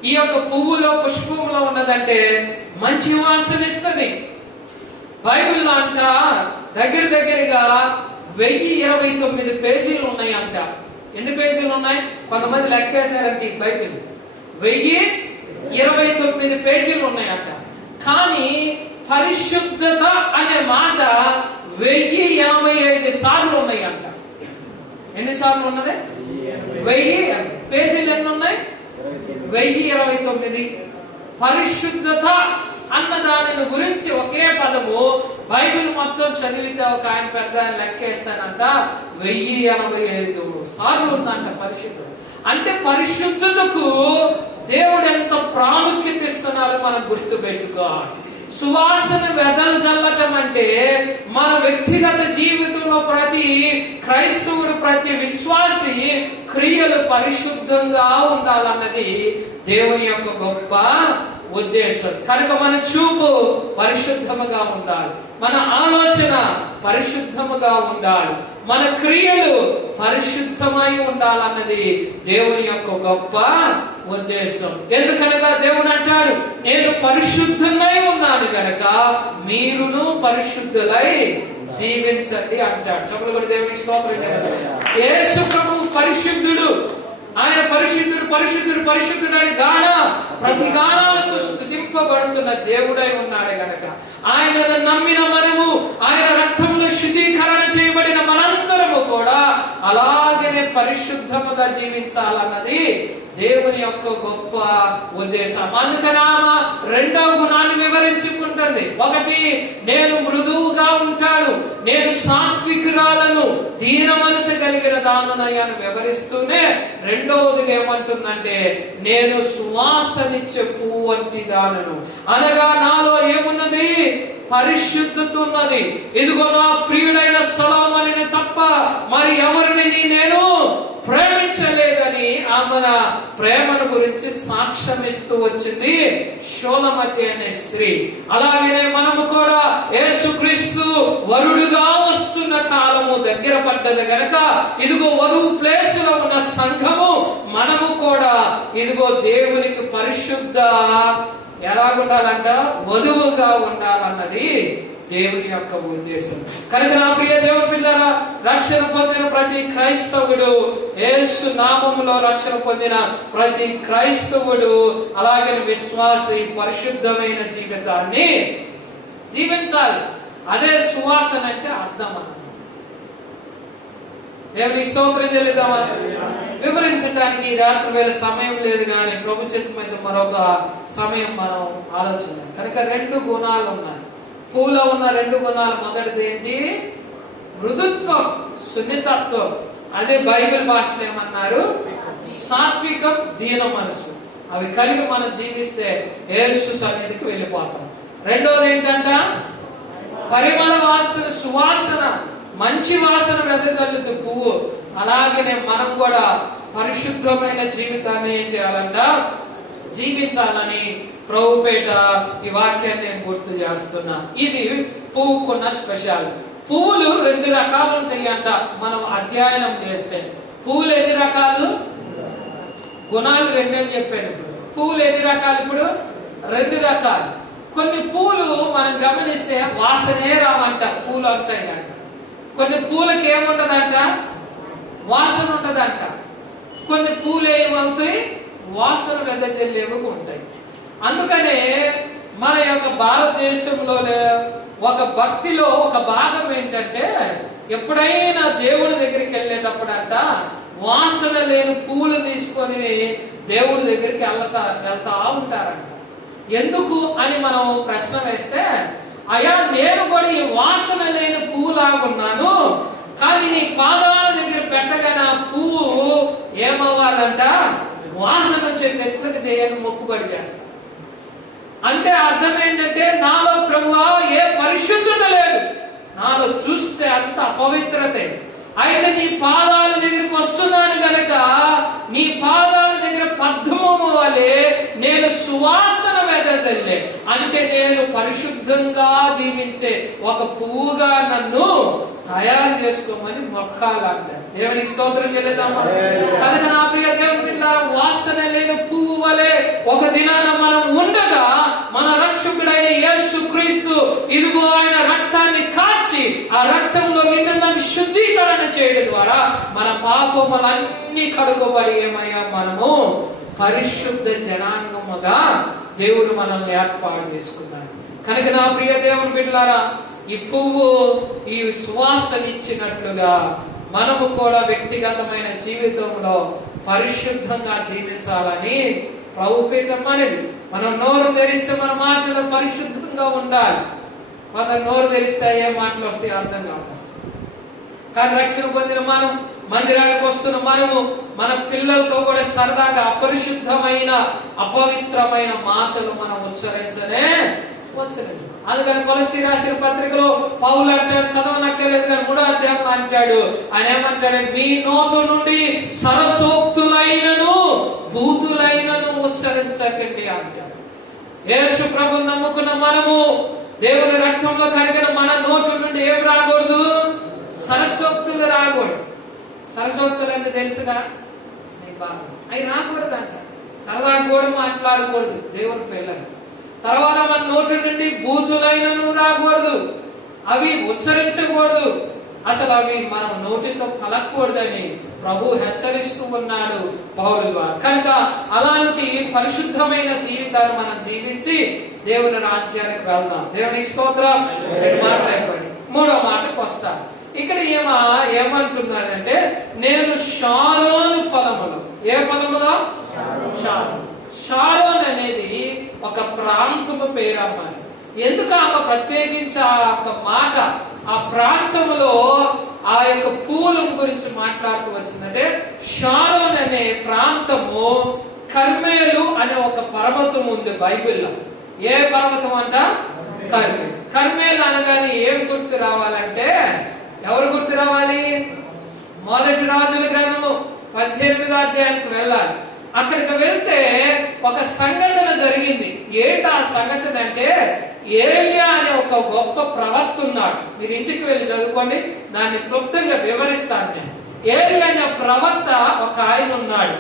ఈ యొక్క పువ్వులో, పుష్పంలో ఉన్నదంటే మంచి వాసన ఇస్తుంది. బైబిల్లో అంట దగ్గరగా 1029 పేజీలు ఉన్నాయి అంట. ఎన్ని పేజీలు ఉన్నాయి? కొంతమంది లెక్కేశారంటే ఈ బైబిల్ 1029 పేజీలు ఉన్నాయంట. కానీ పరిశుద్ధత అనే మాట 1085 సార్లు ఉన్నాయి అంట. ఎన్ని సార్లు ఉన్నది? 1000. పేజీలు ఎన్ని ఉన్నాయి? 1029. పరిశుద్ధత అన్న దానిని గురించి ఒకే పదము బైబిల్ మొత్తం చదివితే ఒక ఆయన పెద్ద ఆయన లెక్కేస్తానంట 1085 సార్లు ఉందంట పరిశుద్ధత. అంటే పరిశుద్ధతకు దేవుడు ఎంత ప్రాముఖ్యత ఇస్తున్నాడో మనం గుర్తు పెట్టుకోవాలి. సువాసన వెదలు చల్లటం అంటే మన వ్యక్తిగత జీవితంలో ప్రతి క్రైస్తవుడు, ప్రతి విశ్వాసి క్రియలు పరిశుద్ధంగా ఉండాలన్నది దేవుని యొక్క గొప్ప ఉద్దేశం. కనుక మన చూపు పరిశుద్ధముగా ఉండాలి, మన ఆలోచన పరిశుద్ధముగా ఉండాలి, మన క్రియలు పరిశుద్ధమై ఉండాలన్నది దేవుని యొక్క గొప్ప ఉద్దేశం. ఎందుకనగా దేవుడు అంటాడు, నేను పరిశుద్ధులై ఉన్నాను గనక మీరును పరిశుద్ధులై జీవించండి అంటాడు. చెప్పులు కూడా దేవునికి స్తోత్రం. యేసు ప్రభువు పరిశుద్ధుడు, ఆయన పరిశుద్ధుడు పరిశుద్ధుడు పరిశుద్ధుడు అని ప్రతి గానాలతో స్తుతింపబడుతున్న దేవుడై ఉన్నాడు గనక ఆయనను నమ్మిన మనము, ఆయన రక్తములో శుద్ధీకరణ చేయబడిన మనందరము కూడా అలాగనే పరిశుద్ధముగా జీవించాలన్నది దేవుని యొక్క గొప్ప ఉద్దేశం. అందుకని ఆమె రెండవ గుణాన్ని వివరించుకుంటుంది. ఒకటి, నేను మృదువుగా ఉంటాను, నేను సాత్వికురాలను, దీన మనసు కలిగిన దాననయ్యను వివరిస్తూనే రెండవదిగా ఏమంటుందంటే, నేను సువాసనిచ్చే పువ్వు వంటి దానను. అనగా నాలో ఏమున్నది? పరిశుద్ధత ఉన్నది. ఇదిగో నా ప్రియుడైన సొలొమోనుని తప్ప మరి ఎవరిని నేను ప్రేమించలేదని ఆమె ప్రేమను గురించి సాక్ష్యం ఇస్తూ వచ్చింది షోలమతి అనే స్త్రీ. అలాగనే మనము కూడా యేసుక్రీస్తు వరుడుగా వస్తున్న కాలము దగ్గర పడ్డది గనక ఇదిగో వధువు ప్లేస్ లో ఉన్న సంఘము మనము కూడా ఇదిగో దేవునికి పరిశుద్ధ ఎలాగుండాలంట? వధువుగా ఉండాలన్నది దేవుని యొక్క ఉద్దేశం. కనుక నా ప్రియ దేవుని పిల్లరా, రక్షణ పొందిన ప్రతి క్రైస్తవుడు, యేసు నామములో రక్షణ పొందిన ప్రతి క్రైస్తవుడు, అలాగే విశ్వాసి పరిశుద్ధమైన జీవితాన్ని జీవించాలి. అదే సువాసన అంటే అర్థం అన్నమాట. దేవుని స్తోత్రం చెల్లిద్దామా? వివరించడానికి రాత్రి వేళ సమయం లేదు, కానీ ప్రభు చిత్తం మీద మరొక సమయం మనం ఆలోచన. కనుక రెండు గుణాలు ఉన్నాయి. పూలో ఉన్న రెండు గుణాలు. మొదటిది ఏంటి? మృదుత్వం, సున్నితత్వం. అదే బైబిల్ భాషలో ఏమన్నారు? సాత్వికం, దీన మనసు. అవి కలిగి మనం జీవిస్తే యేసు సన్నిధికి వెళ్ళిపోతాం. రెండోది ఏంటంట? పరిమళ వాసన, సువాసన, మంచి వాసన వెదజల్లుతూ పువ్వు. అలాగనే మనం కూడా పరిశుద్ధమైన జీవితాన్ని ఏం చేయాలంట? జీవించాలని ప్రభుపేట ఈ వాక్యాన్ని నేను గుర్తు చేస్తున్నా. ఇది పువ్వుకున్న స్పెషల్. పువ్వులు రెండు రకాలు ఉంటాయి అంట మనం అధ్యయనం చేస్తే. పువ్వులు ఎన్ని రకాలు? గుణాలు రెండని చెప్పాను. ఇప్పుడు పువ్వులు ఎన్ని రకాలు? ఇప్పుడు రెండు రకాలు. కొన్ని పూలు మనం గమనిస్తే వాసనే రావంట, పూలు అంటాయి కానీ కొన్ని పూలకి ఏముంటదంట? వాసన ఉండదంట. కొన్ని పూలు ఏమవుతాయి? వాసన వెదజల్లేవి ఉంటాయి. అందుకనే మన యొక్క భారతదేశంలో ఒక భక్తిలో ఒక భాగం ఏంటంటే, ఎప్పుడైనా దేవుడి దగ్గరికి వెళ్ళేటప్పుడంట వాసన లేని పూలు తీసుకొని దేవుడి దగ్గరికి వెళ్తా ఉంటారంట. ఎందుకు అని మనం ప్రశ్న వేస్తే, అయ్యా నేను కూడా ఈ వాసన లేని పువ్వులాగున్నాను, కానీ నీ పాదాల దగ్గర పెట్టగానే ఆ పువ్వు ఏమవ్వాలంట? వాసన వచ్చే చెట్లకు చేయాలని మొక్కుబడి చేస్తా. అంటే అర్థం ఏంటంటే, నాలో ప్రభువా ఏ పరిశుద్ధత లేదు, నాలో చూస్తే అంత అపవిత్రతే. అయితే నీ పాదాల దగ్గరికి వస్తున్నాను గనక నీ పాదాల దగ్గర పద్మము వలె నేను సువాసన వెదజల్లే, అంటే నేను పరిశుద్ధంగా జీవించే ఒక పువ్వుగా నన్ను తయారు చేసుకోమని మొక్కాలంట. దేవునికి స్తోత్రం చెల్లిద్దామా? కనుక నా ప్రియ దేవుని పిల్లల, వాసన లేని పువ్వు వలె ఒక దినాన మనం ఉండగా మన రక్షకుడైన యేసుక్రీస్తు ఇదిగో ఆయన రక్తాన్ని కాచి ఆ రక్తంలో నిన్ను శుద్ధీకరణ చేయడం ద్వారా మన పాపములన్నీ కడుగబడి ఏమయ్యా మనము పరిశుద్ధ జనాంగముగా దేవుడు మనల్ని ఏర్పాటు చేసుకున్నాడు. కనుక నా ప్రియ దేవుని బిడ్డలారా, ఈ పువ్వు ఈ సువాసన ఇచ్చినట్లుగా మనము కూడా వ్యక్తిగతమైన జీవితంలో పరిశుద్ధంగా జీవించాలని ప్రభుపీఠం అనేది. మనం నోరు తెరిస్తే మన మాటలు పరిశుద్ధంగా ఉండాలి. మన నోరు తెరిస్తే ఏ మాటలు వస్తాయి అర్థం కావచ్చు. కానీ రక్షణ పొందిన మనం, మందిరానికి వస్తున్న మనము మన పిల్లలతో కూడా సరదాగా అపరిశుద్ధమైన అపవిత్రమైన మాటలు మనం ఉచ్చరించనే ఉచ్చరించు. అందుకని కొలస్సీ రాసిన పత్రికలో పౌలు అంటాడు, చదవనక్కర్లేదు కానీ 3వ అధ్యాయంలో అంటాడు, ఆయన ఏమంటాడంటే మీ నోటు నుండి సరసోక్తులైనను భూతులైనను ఉచ్చరించకండి అంటాడు. యేసు ప్రభువుని నమ్ముకున్న మనము, దేవుని రక్తంలో కడిగిన మన నోటు నుండి ఏం రాకూడదు? సరసోక్తులు రాకూడదు. సరసోక్తులు అంటే తెలుసుగా, అవి రాకూడదు అంట. సరదా కూడా మాట్లాడకూడదు దేవుని పిల్లలు. తర్వాత మన నోటి నుండి బూతులైనను రాకూడదు, అవి ఉచ్చరించకూడదు, అసలు అవి మనం నోటితో పలకూడదని ప్రభు హెచ్చరిస్తూ ఉన్నాడు పౌలు ద్వారా. కనుక అలాంటి పరిశుద్ధమైన జీవితాన్ని మనం జీవించి దేవుని రాజ్యానికి వెళ్తాం. దేవునికి స్తోత్రం. 2 మాటలు అయిపోయి 3వ మాటకు వస్తాం. ఇక్కడ ఏమంటున్నారంటే నేను షారోను పొలములో, ఏ పొలములో? షారోన్ అనేది ఒక ప్రాంతము పేరమ్మా. ఎందుకు ఆమె ప్రత్యేకించి ఆ యొక్క మాట ఆ ప్రాంతంలో ఆ యొక్క పూలం గురించి మాట్లాడుతూ వచ్చిందంటే, షారోన్ అనే ప్రాంతము కర్మేలు అనే ఒక పర్వతం ఉంది బైబిల్లో. ఏ పర్వతం అంట? కర్మేలు. కర్మేలు అనగానే ఏం గుర్తు రావాలంటే, ఎవరు గుర్తు రావాలి? మొదటి రాజుల గ్రంథము 18వ అధ్యాయానికి వెళ్ళాలి. అక్కడికి వెళ్తే ఒక సంఘటన జరిగింది. ఏంటి ఆ సంఘటన అంటే, ఏలియా అనే ఒక గొప్ప ప్రవక్త ఉన్నాడు. మీరు ఇంటికి వెళ్ళి చదువుకోండి, దాన్ని క్లుప్తంగా వివరిస్తాను నేను. ఏలియా అనే ప్రవక్త ఒక ఆయన ఉన్నాడు.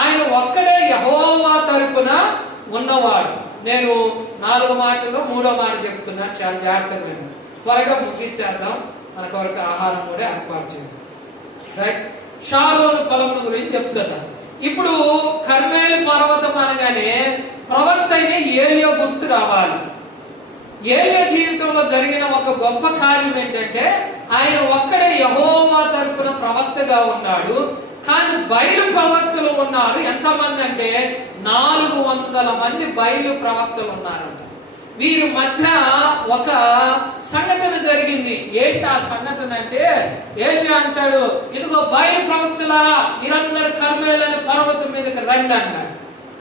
ఆయన ఒక్కడే యెహోవా తరపున ఉన్నవాడు. నేను 4 మాటల్లో 3వ మాట చెప్తున్నాను, చాలా జాగ్రత్తగా త్వరగా ముగించేద్దాం, మనకు వరకు ఆహారం కూడా ఏర్పాటు చేయాలి. రైట్. షారోను పొలముల గురించి చెప్తాను. ఇప్పుడు కర్మేలు పర్వతం అనగానే ప్రవక్త అయిన ఏలియా గుర్తు రావాలి. ఏలియా జీవితంలో జరిగిన ఒక గొప్ప కార్యం ఏంటంటే, ఆయన ఒక్కడే యెహోవా తరపున ప్రవక్తగా ఉన్నాడు. కానీ బయలు ప్రవక్తలు ఉన్నారు. ఎంతమంది అంటే 400 మంది బయలు ప్రవక్తలు ఉన్నారంట. వీరి మధ్య ఒక సంఘటన జరిగింది. ఏంటి ఆ సంఘటన అంటే, ఏలియా అంటాడు, ఇదిగో బయలు ప్రవక్తలారా, మీరందరూ కర్మేలు పర్వతం మీదకి రండి అన్నాడు.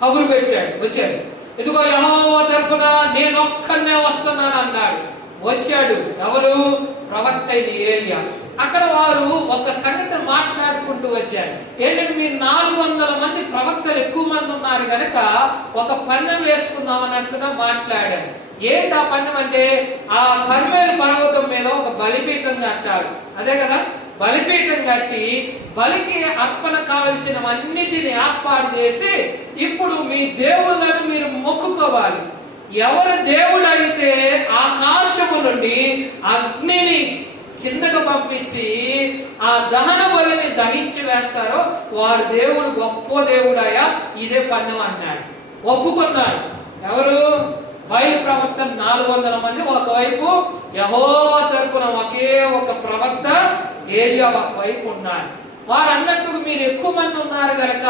కబురు పెట్టాడు, వచ్చాడు. ఇదిగో యెహోవా తరపున నేను ఒక్కనే వస్తున్నాను అన్నాడు. వచ్చాడు. ఎవరు? ప్రవక్త అయిన ఏలియా. అక్కడ వారు ఒక సంగతి మాట్లాడుకుంటూ వచ్చారు. ఏంటంటే, మీరు 400 మంది ప్రవక్తలు ఎక్కువ మంది ఉన్నారు కనుక ఒక పందెం వేసుకుందాం అన్నట్లుగా మాట్లాడారు. ఏంటి ఆ పందెం అంటే, ఆ కర్మేలు పర్వతం మీద ఒక బలిపీఠం కట్టారు. అదే కదా, బలిపీఠం కట్టి బలికి అర్పణ కావలసినవన్నిటిని ఏర్పాటు చేసి, ఇప్పుడు మీ దేవుళ్ళను మీరు మొక్కుకోవాలి. ఎవరు దేవుడు అయితే ఆకాశము నుండి అగ్నిని కిందకు పంపించి ఆ దహన బలిని దహించి వేస్తారో వాడు దేవుడు గొప్ప దేవుడాయా, ఇదే పందెం అన్నాడు. ఒప్పుకున్నాడు. ఎవరు? బయలు ప్రవక్త 400 మంది ఒకవైపు, యెహోవా తరపున ఒకే ఒక ప్రవక్త ఏలియా ఒకవైపు ఉన్నాడు. వారు అన్నట్టు మీరు ఎక్కువ మంది ఉన్నారు గనక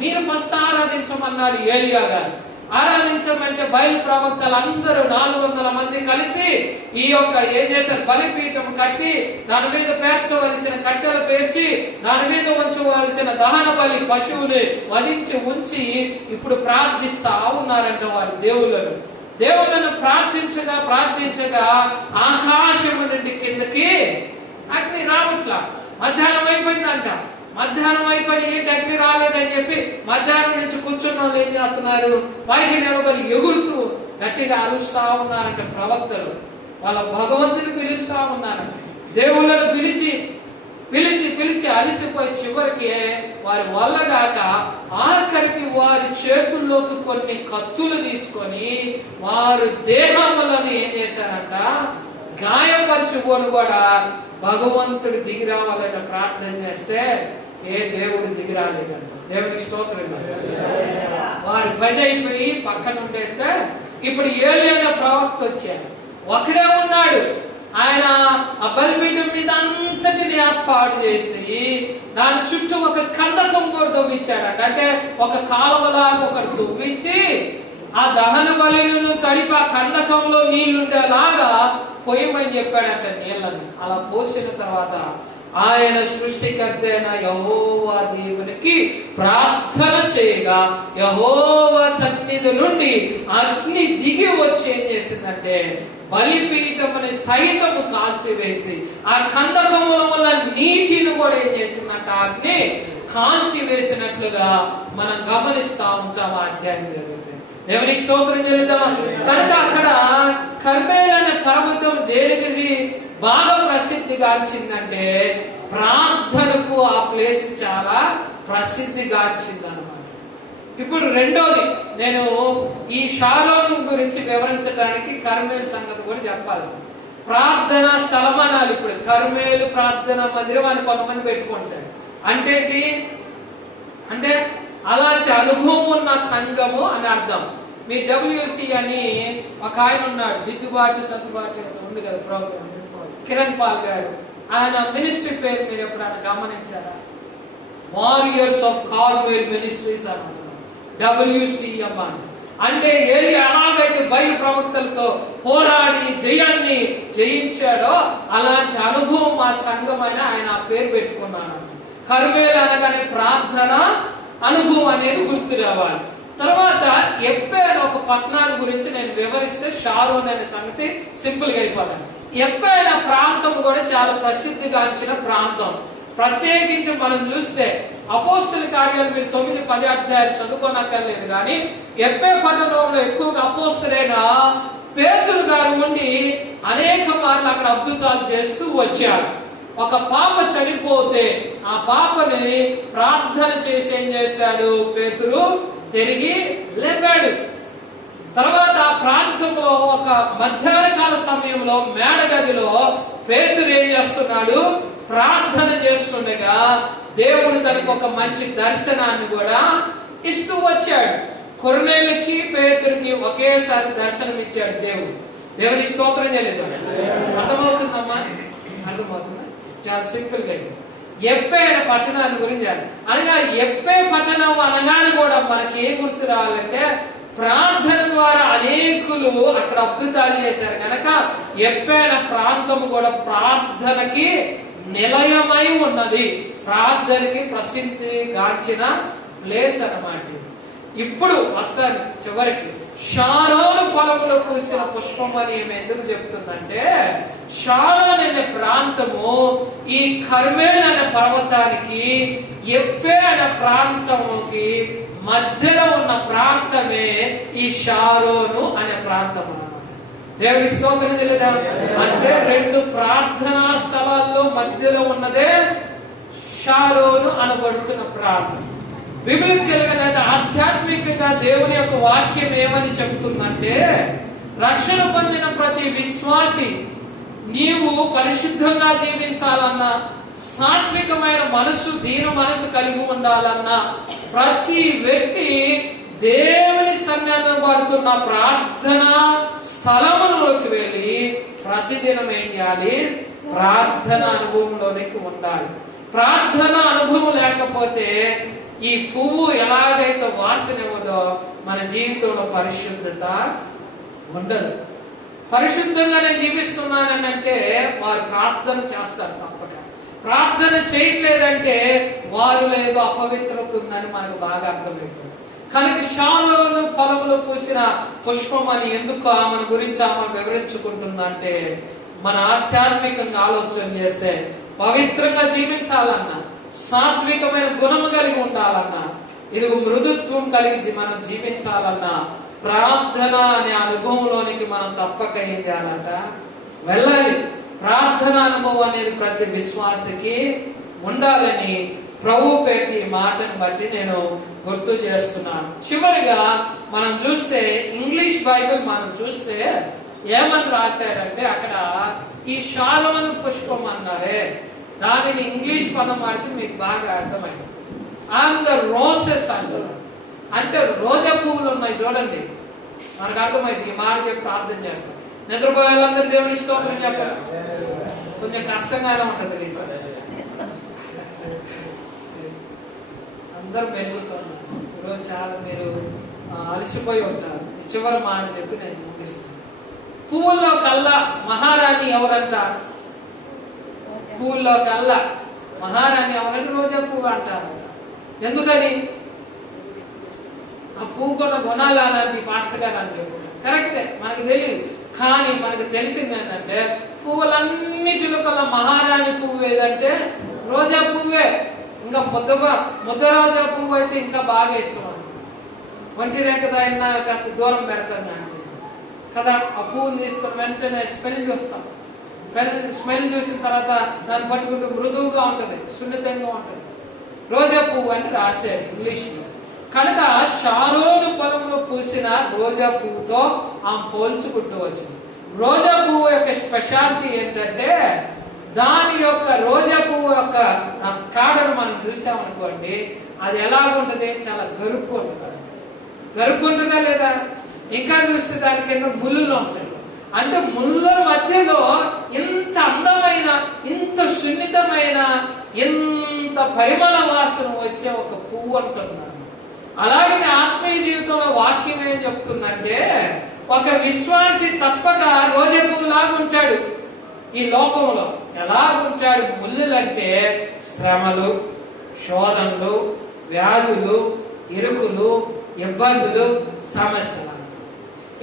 మీరు ఫస్ట్ ఆరాధించమన్నాడు ఏలియా గారు. ఆరాధించమంటే బయలు ప్రవక్తలు అందరూ 400 మంది కలిసి ఈ యొక్క ఏం చేశారు, బలిపీఠం కట్టి దాని మీద పేర్చవలసిన కట్టెలు పేర్చి దాని మీద ఉంచవలసిన దహన బలి పశువుని వధించి ఉంచి ఇప్పుడు ప్రార్థిస్తా ఉన్నారంట. వారి దేవుళ్ళను ప్రార్థించగా ఆకాశము నుండి కిందకి అగ్ని రావట్లా. మధ్యాహ్నం అయిపోయిందంట. మధ్యాహ్నం అయిపోయి ఏంటి అగ్ని రాలేదని చెప్పి మధ్యాహ్నం నుంచి కూర్చున్న వాళ్ళు ఏం చేస్తున్నారు, పైకి నిలబడి ఎగురుతూ గట్టిగా అరుస్తా ఉన్నారంట ప్రవక్తలు. వాళ్ళ భగవంతుని పిలుస్తా ఉన్నారంట. దేవుళ్ళను పిలిచి అలిసిపోయి చివరికి వారి వల్ల గాక ఆఖరికి వారి చేతుల్లోకి కొన్ని కత్తులు తీసుకొని వారు దేహములను ఏం చేశారంట, గాయపరచుకొని కూడా భగవంతుడు దిగి రావాలని ప్రార్థన చేస్తే ఏ దేవుడు దిగి రాలేదంట. దేవునికి స్తోత్రం. వారి పని అయిపోయి పక్కన ఉండేస్తే ఇప్పుడు ఏలియా ప్రవక్త వచ్చాడు. ఒకడే ఉన్నాడు. ఆయన ఆ బలిపీఠం మీద అంతటిని ఏర్పాటు చేసి దాని చుట్టూ ఒక కందకం కూడా తవ్వించాడట. అంటే ఒక కాలువలాగా ఒకరు తవ్వించి ఆ దహన బలులను తడిపి ఆ కందకంలో నీళ్లుండేలాగా పోయమని చెప్పాడంట నీళ్ళని. అలా పోసిన తర్వాత ఆయన సృష్టికర్త అయిన యెహోవా దేవునికి ప్రార్థన చేయగా యెహోవా సన్నిధి నుండి అగ్ని దిగి వచ్చి ఏం చేసిందంటే బలిపీఠముని సైతము కాల్చివేసి ఆ కందకముల వల్ల నీటిని కూడా ఏం చేసిందంట అగ్ని కాల్చివేసినట్లుగా మనం గమనిస్తా ఉంటాం. ఆ అధ్యాయం జరుగుతుంది. దేవునికి స్తోత్రం చెల్లిద్దామా. కనుక అక్కడ కర్మేల్ అనే పర్వతం దేనికి బాగా ప్రసిద్ధి గాంచిందంటే ప్రార్థనకు ఆ ప్లేస్ చాలా ప్రసిద్ధి గాంచింది అన్నమాట. ఇప్పుడు రెండోది, నేను ఈ షారోను గురించి వివరించడానికి కర్మేల్ సంగతి కూడా చెప్పాల్సింది. ప్రార్థనా స్థలం అనాలి. ఇప్పుడు కర్మేలు ప్రార్థనా మందిరం అని కొంతమంది పెట్టుకుంటారు. అంటే అంటే అలాంటి అనుభవం ఉన్న సంఘము అని అర్థం. మీ WC అని ఒక ఆయన ఉన్నాడు, సర్దుబాటు ఉంది కదా ప్రోగ్రామ్, కిరణ్ పాల్ గారు. ఆయన మినిస్ట్రీ పేరు మీరు ఎప్పుడైనా గమనించారా? వారియర్స్ ఆఫ్ కార్మెల్ మినిస్ట్రీస్ అని అంటున్నారు, WCM అని. అంటే ఏలి అలాగైతే బయలు ప్రవక్తలతో పోరాడి జయాన్ని జయించాడో అలాంటి అనుభవం ఆ సంఘమైన ఆయన ఆ పేరు పెట్టుకున్నాను. కర్మేల్ అనగానే ప్రార్థన అనుభవం అనేది గుర్తు రావాలి. తర్వాత ఎప్పే అనే ఒక పట్టణాన్ని గురించి నేను వివరిస్తే షారోన్ అనే సంగతి సింపుల్ గా అయిపోతాను. ఎప్పే అనే ప్రాంతం కూడా చాలా ప్రసిద్ధిగాంచిన ప్రాంతం. ప్రత్యేకించి మనం చూస్తే అపోస్తుల కార్యాలు మీరు 9-10 అధ్యాయాలు చదువుకోనక్కర్లేదు, కానీ ఎప్పే పట్టణంలో ఎక్కువగా అపోస్తులైన పేతురు గారు ఉండి అనేక మార్లు అక్కడ అద్భుతాలు చేస్తూ వచ్చారు. ఒక పాప చనిపోతే ఆ పాపని ప్రార్థన చేసి ఏం చేశాడు పేతురు, తిరిగి లేపాడు. తర్వాత ఆ ప్రాంతంలో ఒక మధ్యాహ్న కాల సమయంలో మేడగదిలో పేతురు ఏం చేస్తున్నాడు, ప్రార్థన చేస్తుండగా దేవుడు తనకు ఒక మంచి దర్శనాన్ని కూడా ఇస్తూ వచ్చాడు. కొర్నేలుకి పేతురుకి ఒకేసారి దర్శనం ఇచ్చాడు దేవుడు. దేవుడికి స్తోత్రం చేయలేదు. అర్థమవుతుందమ్మా? అర్థమవుతుందా? చాలా సింపుల్ గా ఎప్పే అనే పట్టణాన్ని గురించి అనగా ఎప్పే పట్టణం అనగానే కూడా మనకి ఏ గుర్తు రావాలంటే ప్రార్థన ద్వారా అనేకులు అక్కడ అద్భుతాలు చేశారు కనుక ఎప్పే అనే ప్రాంతము కూడా ప్రార్థనకి నిలయమై ఉన్నది, ప్రార్థనకి ప్రసిద్ధి గాంచిన ప్లేస్ అన్నమాట. ఇప్పుడు వస్తాను చివరికి. షారోను పొలములో పూసిన పుష్పం అని ఎందుకు చెప్తుందంటే షారోన్ అనే ప్రాంతము ఈ కర్మేల్ అనే పర్వతానికి ఎప్పే అనే ప్రాంతముకి మధ్యలో ఉన్న ప్రాంతమే ఈ షారోను అనే ప్రాంతం అన్నమాట. దేవుని స్తోత్రం తెలియదా? అంటే రెండు ప్రార్థనా స్థలాల్లో మధ్యలో ఉన్నదే షారోను అనబడుతున్న ప్రాంతం. బిబిలికల్ గా లేదా ఆధ్యాత్మికంగా దేవుని యొక్క వాక్యం ఏమని చెప్తుందంటే రక్షణ పొందిన ప్రతి విశ్వాసి నీవు పరిశుద్ధంగా జీవించాలన్నా, సాత్వికమైన మనసు, దీన మనసు కలిగి ఉండాలన్నా ప్రతి వ్యక్తి దేవుని సన్నిధిలో పడుతున్న ప్రార్థన స్థలములోకి వెళ్ళి ప్రతిదినం ఏం చేయాలి, ప్రార్థన అనుభవంలోనికి ఉండాలి. ప్రార్థన అనుభవం లేకపోతే ఈ పువ్వు ఎలాగైతే వాసన ఇవ్వదో మన జీవితంలో పరిశుద్ధత ఉండదు. పరిశుద్ధంగా నేను జీవిస్తున్నానని అంటే వారు ప్రార్థన చేస్తారు తప్పక. ప్రార్థన చేయట్లేదంటే వారు లేదు అపవిత్రత ఉందని మనకు బాగా అర్థమైపోతుంది. కనుక షారోను పొలంలో పూసిన పుష్పం అని ఎందుకు ఆమెను గురించి ఆమె వివరించుకుంటుందంటే మన ఆధ్యాత్మికంగా ఆలోచన చేస్తే పవిత్రంగా జీవించాలన్నా, సాత్వికమైన గుణము కలిగి ఉండాలన్నా, ఇది మృదుత్వం కలిగి మనం జీవించాలన్నా ప్రార్థన అనే అనుభవంలోనికి మనం తప్పక ఏం చేయాలంట, వెళ్ళాలి. ప్రార్థన అనుభవం అనేది ప్రతి విశ్వాసకి ఉండాలని ప్రభు పెట్టి మాటను బట్టి నేను గుర్తు చేస్తున్నాను. చివరిగా మనం చూస్తే ఇంగ్లీష్ బైబిల్ మనం చూస్తే ఏమని రాశారంటే అక్కడ ఈ షారోను పుష్పం అన్నారే దానిని ఇంగ్లీష్ పదం వాడితే మీకు బాగా అర్థమైంది. ఆన్ ద రోసెస్ అంటారు. అంటే రోజా పువ్వులు ఉన్నాయి చూడండి, మనకు అర్థమైంది. ఈ మాట చెప్పి ప్రార్థన చేస్తాం. నిద్రపోయే వాళ్ళందరూ దేవుని స్తోత్రం చెప్పారు. కొంచెం కష్టంగానే ఉంటుంది ఈసారి. అందరూ మెరుగుతున్నారు. ఈరోజు చాలా మీరు అలసిపోయి ఉంటారు. చివరి మాట చెప్పి నేను ముగిస్తాను. పువ్వుల్లో కల్లా మహారాణి ఎవరంట? పువ్వుల్లో కల్లా మహారాణి అవునంటే రోజా పువ్వు అంటారు. ఎందుకని? ఆ పువ్వు కొన్న గుణాలు అలాంటి పాస్టర్ గారు అంటే కరెక్టే, మనకు తెలియదు. కానీ మనకు తెలిసింది ఏంటంటే పువ్వులన్నిటిలో కల్లా మహారాణి పువ్వు ఏదంటే రోజా పువ్వే. ఇంకా ముద్ద రోజా పువ్వు అయితే ఇంకా బాగా ఇష్టం అన్నమాట. ఒంటి రేఖ దాయినా అంత దూరం పెడతాను నాకు కదా. ఆ పువ్వుని తీసుకొని వెంటనే స్మెల్ చూస్తాం. స్మెల్ చూసిన తర్వాత దాన్ని పట్టుకుంటే మృదువుగా ఉంటుంది, సున్నితంగా ఉంటుంది. రోజా పువ్వు అంటే రాశారు ఇంగ్లీష్లో. కనుక షారోను పొలంలో పూసిన రోజా పువ్వుతో ఆమె పోల్చుకుంటూ వచ్చింది. రోజా పువ్వు యొక్క స్పెషాలిటీ ఏంటంటే దాని యొక్క రోజా పువ్వు యొక్క కాడను మనం చూసామనుకోండి, అది ఎలాగుంటుంది? చాలా గరుక్కు ఉంటుంది. గరుక్కు ఉంటుందా లేదా? ఇంకా చూస్తే దాని కింద ముళ్ళులు ఉంటాయి. అంటే ముళ్ళ మధ్యలో ఇంత అందమైన, ఇంత సున్నితమైన, ఇంత పరిమళ వాసన వచ్చే ఒక పువ్వు అంటున్నారు. అలాగే ఆత్మీయ జీవితంలో వాక్యం ఏం చెప్తుందంటే ఒక విశ్వాసి తప్పక రోజా పువ్వు లాగుంటాడు. ఈ లోకంలో ఎలాగుంటాడు? ముళ్ళులంటే శ్రమలు, శోధనలు, వ్యాధులు, ఇరుకులు, ఇబ్బందులు, సమస్యలు.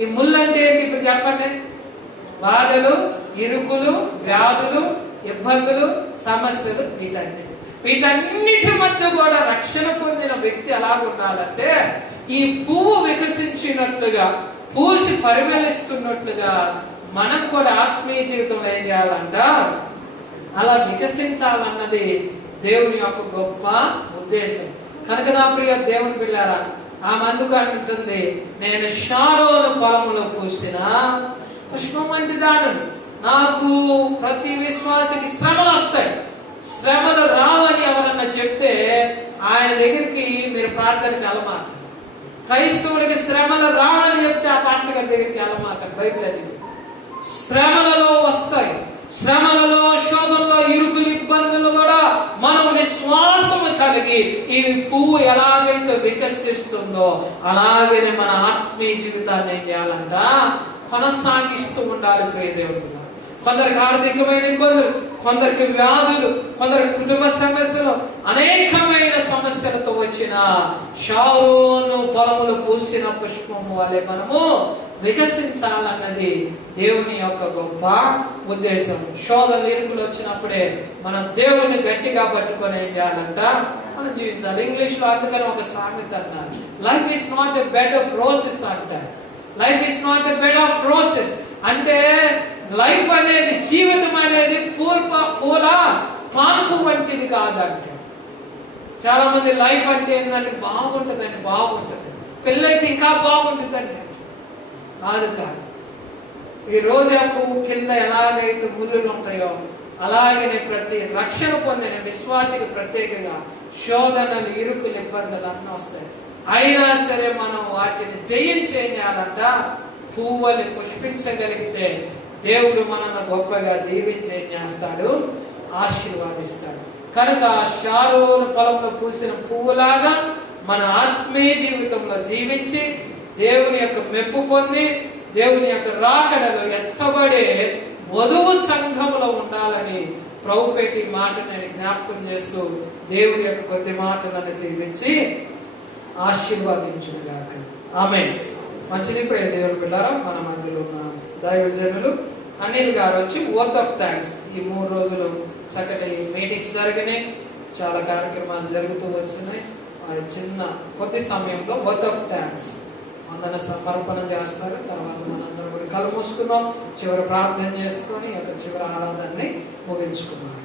ఈ ముళ్ళు అంటే ఏంటి? ఇప్పుడు చెప్పండి. బాధలు, ఇరుకులు, వ్యాధులు, ఇబ్బందులు, సమస్యలు, వీటన్నిటి మధ్య కూడా రక్షణ పొందిన వ్యక్తి ఎలాగుండాలంటే ఈ పువ్వు వికసించినట్లుగా, పూసి పరిమళిస్తున్నట్లుగా మనం కూడా ఆత్మీయ జీవితంలో ఏం చేయాలంట? అలా వికసించాలన్నది దేవుని యొక్క గొప్ప ఉద్దేశం. కనుక నా ప్రియ దేవుని పిల్లారా, ఆమె అందుకు అంటుంది, నేను షారోను పొలంలో పూసిన పుష్పం వంటి దానిని. నాకు ప్రతి విశ్వాసికి శ్రమలు వస్తాయి. శ్రమలు రావని ఎవరన్నా చెప్తే ఆయన దగ్గరికి మీరు ప్రార్థనకి వెళ్ళమాక. క్రైస్తవుడికి శ్రమలు రావని చెప్తే ఆ పాస్టర్ గారి దగ్గరికి వెళ్ళమాక. బైబిల్ అది శ్రమలలో వస్తాయి. శ్రమలలో, శోధనలో, ఇరుకులు, ఇబ్బందులు కూడా మనం విశ్వాసము కలిగి ఈ పువ్వు ఎలాగైతే వికసిస్తుందో అలాగనే మన ఆత్మీయ జీవితాన్ని ఏం చేయాలంట? కొనసాగిస్తూ ఉండాలి. ప్రియ దేవుడు, కొందరికి ఆర్థికమైన ఇబ్బందులు, కొందరికి వ్యాధులు, కొందరి కుటుంబ సమస్యలు, అనేకమైన సమస్యలతో వచ్చిన షారోను పొలములు పూసిన పుష్పము వలె మనము వికసించాలన్నది దేవుని యొక్క గొప్ప ఉద్దేశం. శోధనలు, ఇరుకులు వచ్చినప్పుడే మనం దేవుని గట్టిగా పట్టుకొని ఏం చేయాలంట? మనం జీవించాలి. ఇంగ్లీష్ లో అందుకని ఒక సామెత అన్నారు, life is not a bed of roses అంటారు. Life is not a bed of roses అంటే లైఫ్ అనేది, జీవితం అనేది పూల పాన్పు వంటిది కాదంటే. చాలా మంది లైఫ్ అంటే ఏంటంటే బాగుంటుందండి, బాగుంటుంది, పెళ్ళైతే ఇంకా బాగుంటుందండి. కాదు. ఈ రోజా పువ్వు కింద ఎలాగైతే ముళ్ళులు ఉంటాయో అలాగనే ప్రతి రక్షణ పొందిన విశ్వాసికి ప్రత్యేకంగా శోధనలు, ఇరుకులు, ఇబ్బందులు అన్నీ వస్తాయి. అయినా సరే మనం వాటిని జయించేయాలంట. పువ్వుని పుష్పించగలిగితే దేవుడు మనల్ని గొప్పగా దీవించి ఏం చేస్తాడు? ఆశీర్వాదిస్తాడు. కనుక షారోను పొలంలో పూసిన పువ్వులాగా మన ఆత్మీయ జీవితంలో జీవించి దేవుని యొక్క మెప్పు పొంది దేవుని యొక్క రాకడలో ఎత్తబడే వధువు సంఘములో ఉండాలని ప్రభుపేటి మాట నేను జ్ఞాపకం చేస్తూ దేవుడి యొక్క కొద్ది మాటలను దీవించి ఆశీర్వాదించుగాక. ఆమేన్. మంచిది. ప్రియ దేవుని బిడ్డలారా, మన మధ్యలో ఉన్న దైవజనులు అనిల్ గారు వచ్చి ఓత్ ఆఫ్ థ్యాంక్స్, ఈ 3 రోజులు చక్కటి మీటింగ్స్ జరిగినాయి, చాలా కార్యక్రమాలు జరుగుతూ వచ్చినాయి. వారి చిన్న కొద్ది సమయంలో ఓత్ ఆఫ్ థ్యాంక్స్ వందన సమర్పణ చేస్తారు. తర్వాత మనందరం కూడా కళ్ళు మూసుకుందాం, చివరి ప్రార్థన చేసుకొని చివరి ఆరాధనని ముగించుకున్నాం.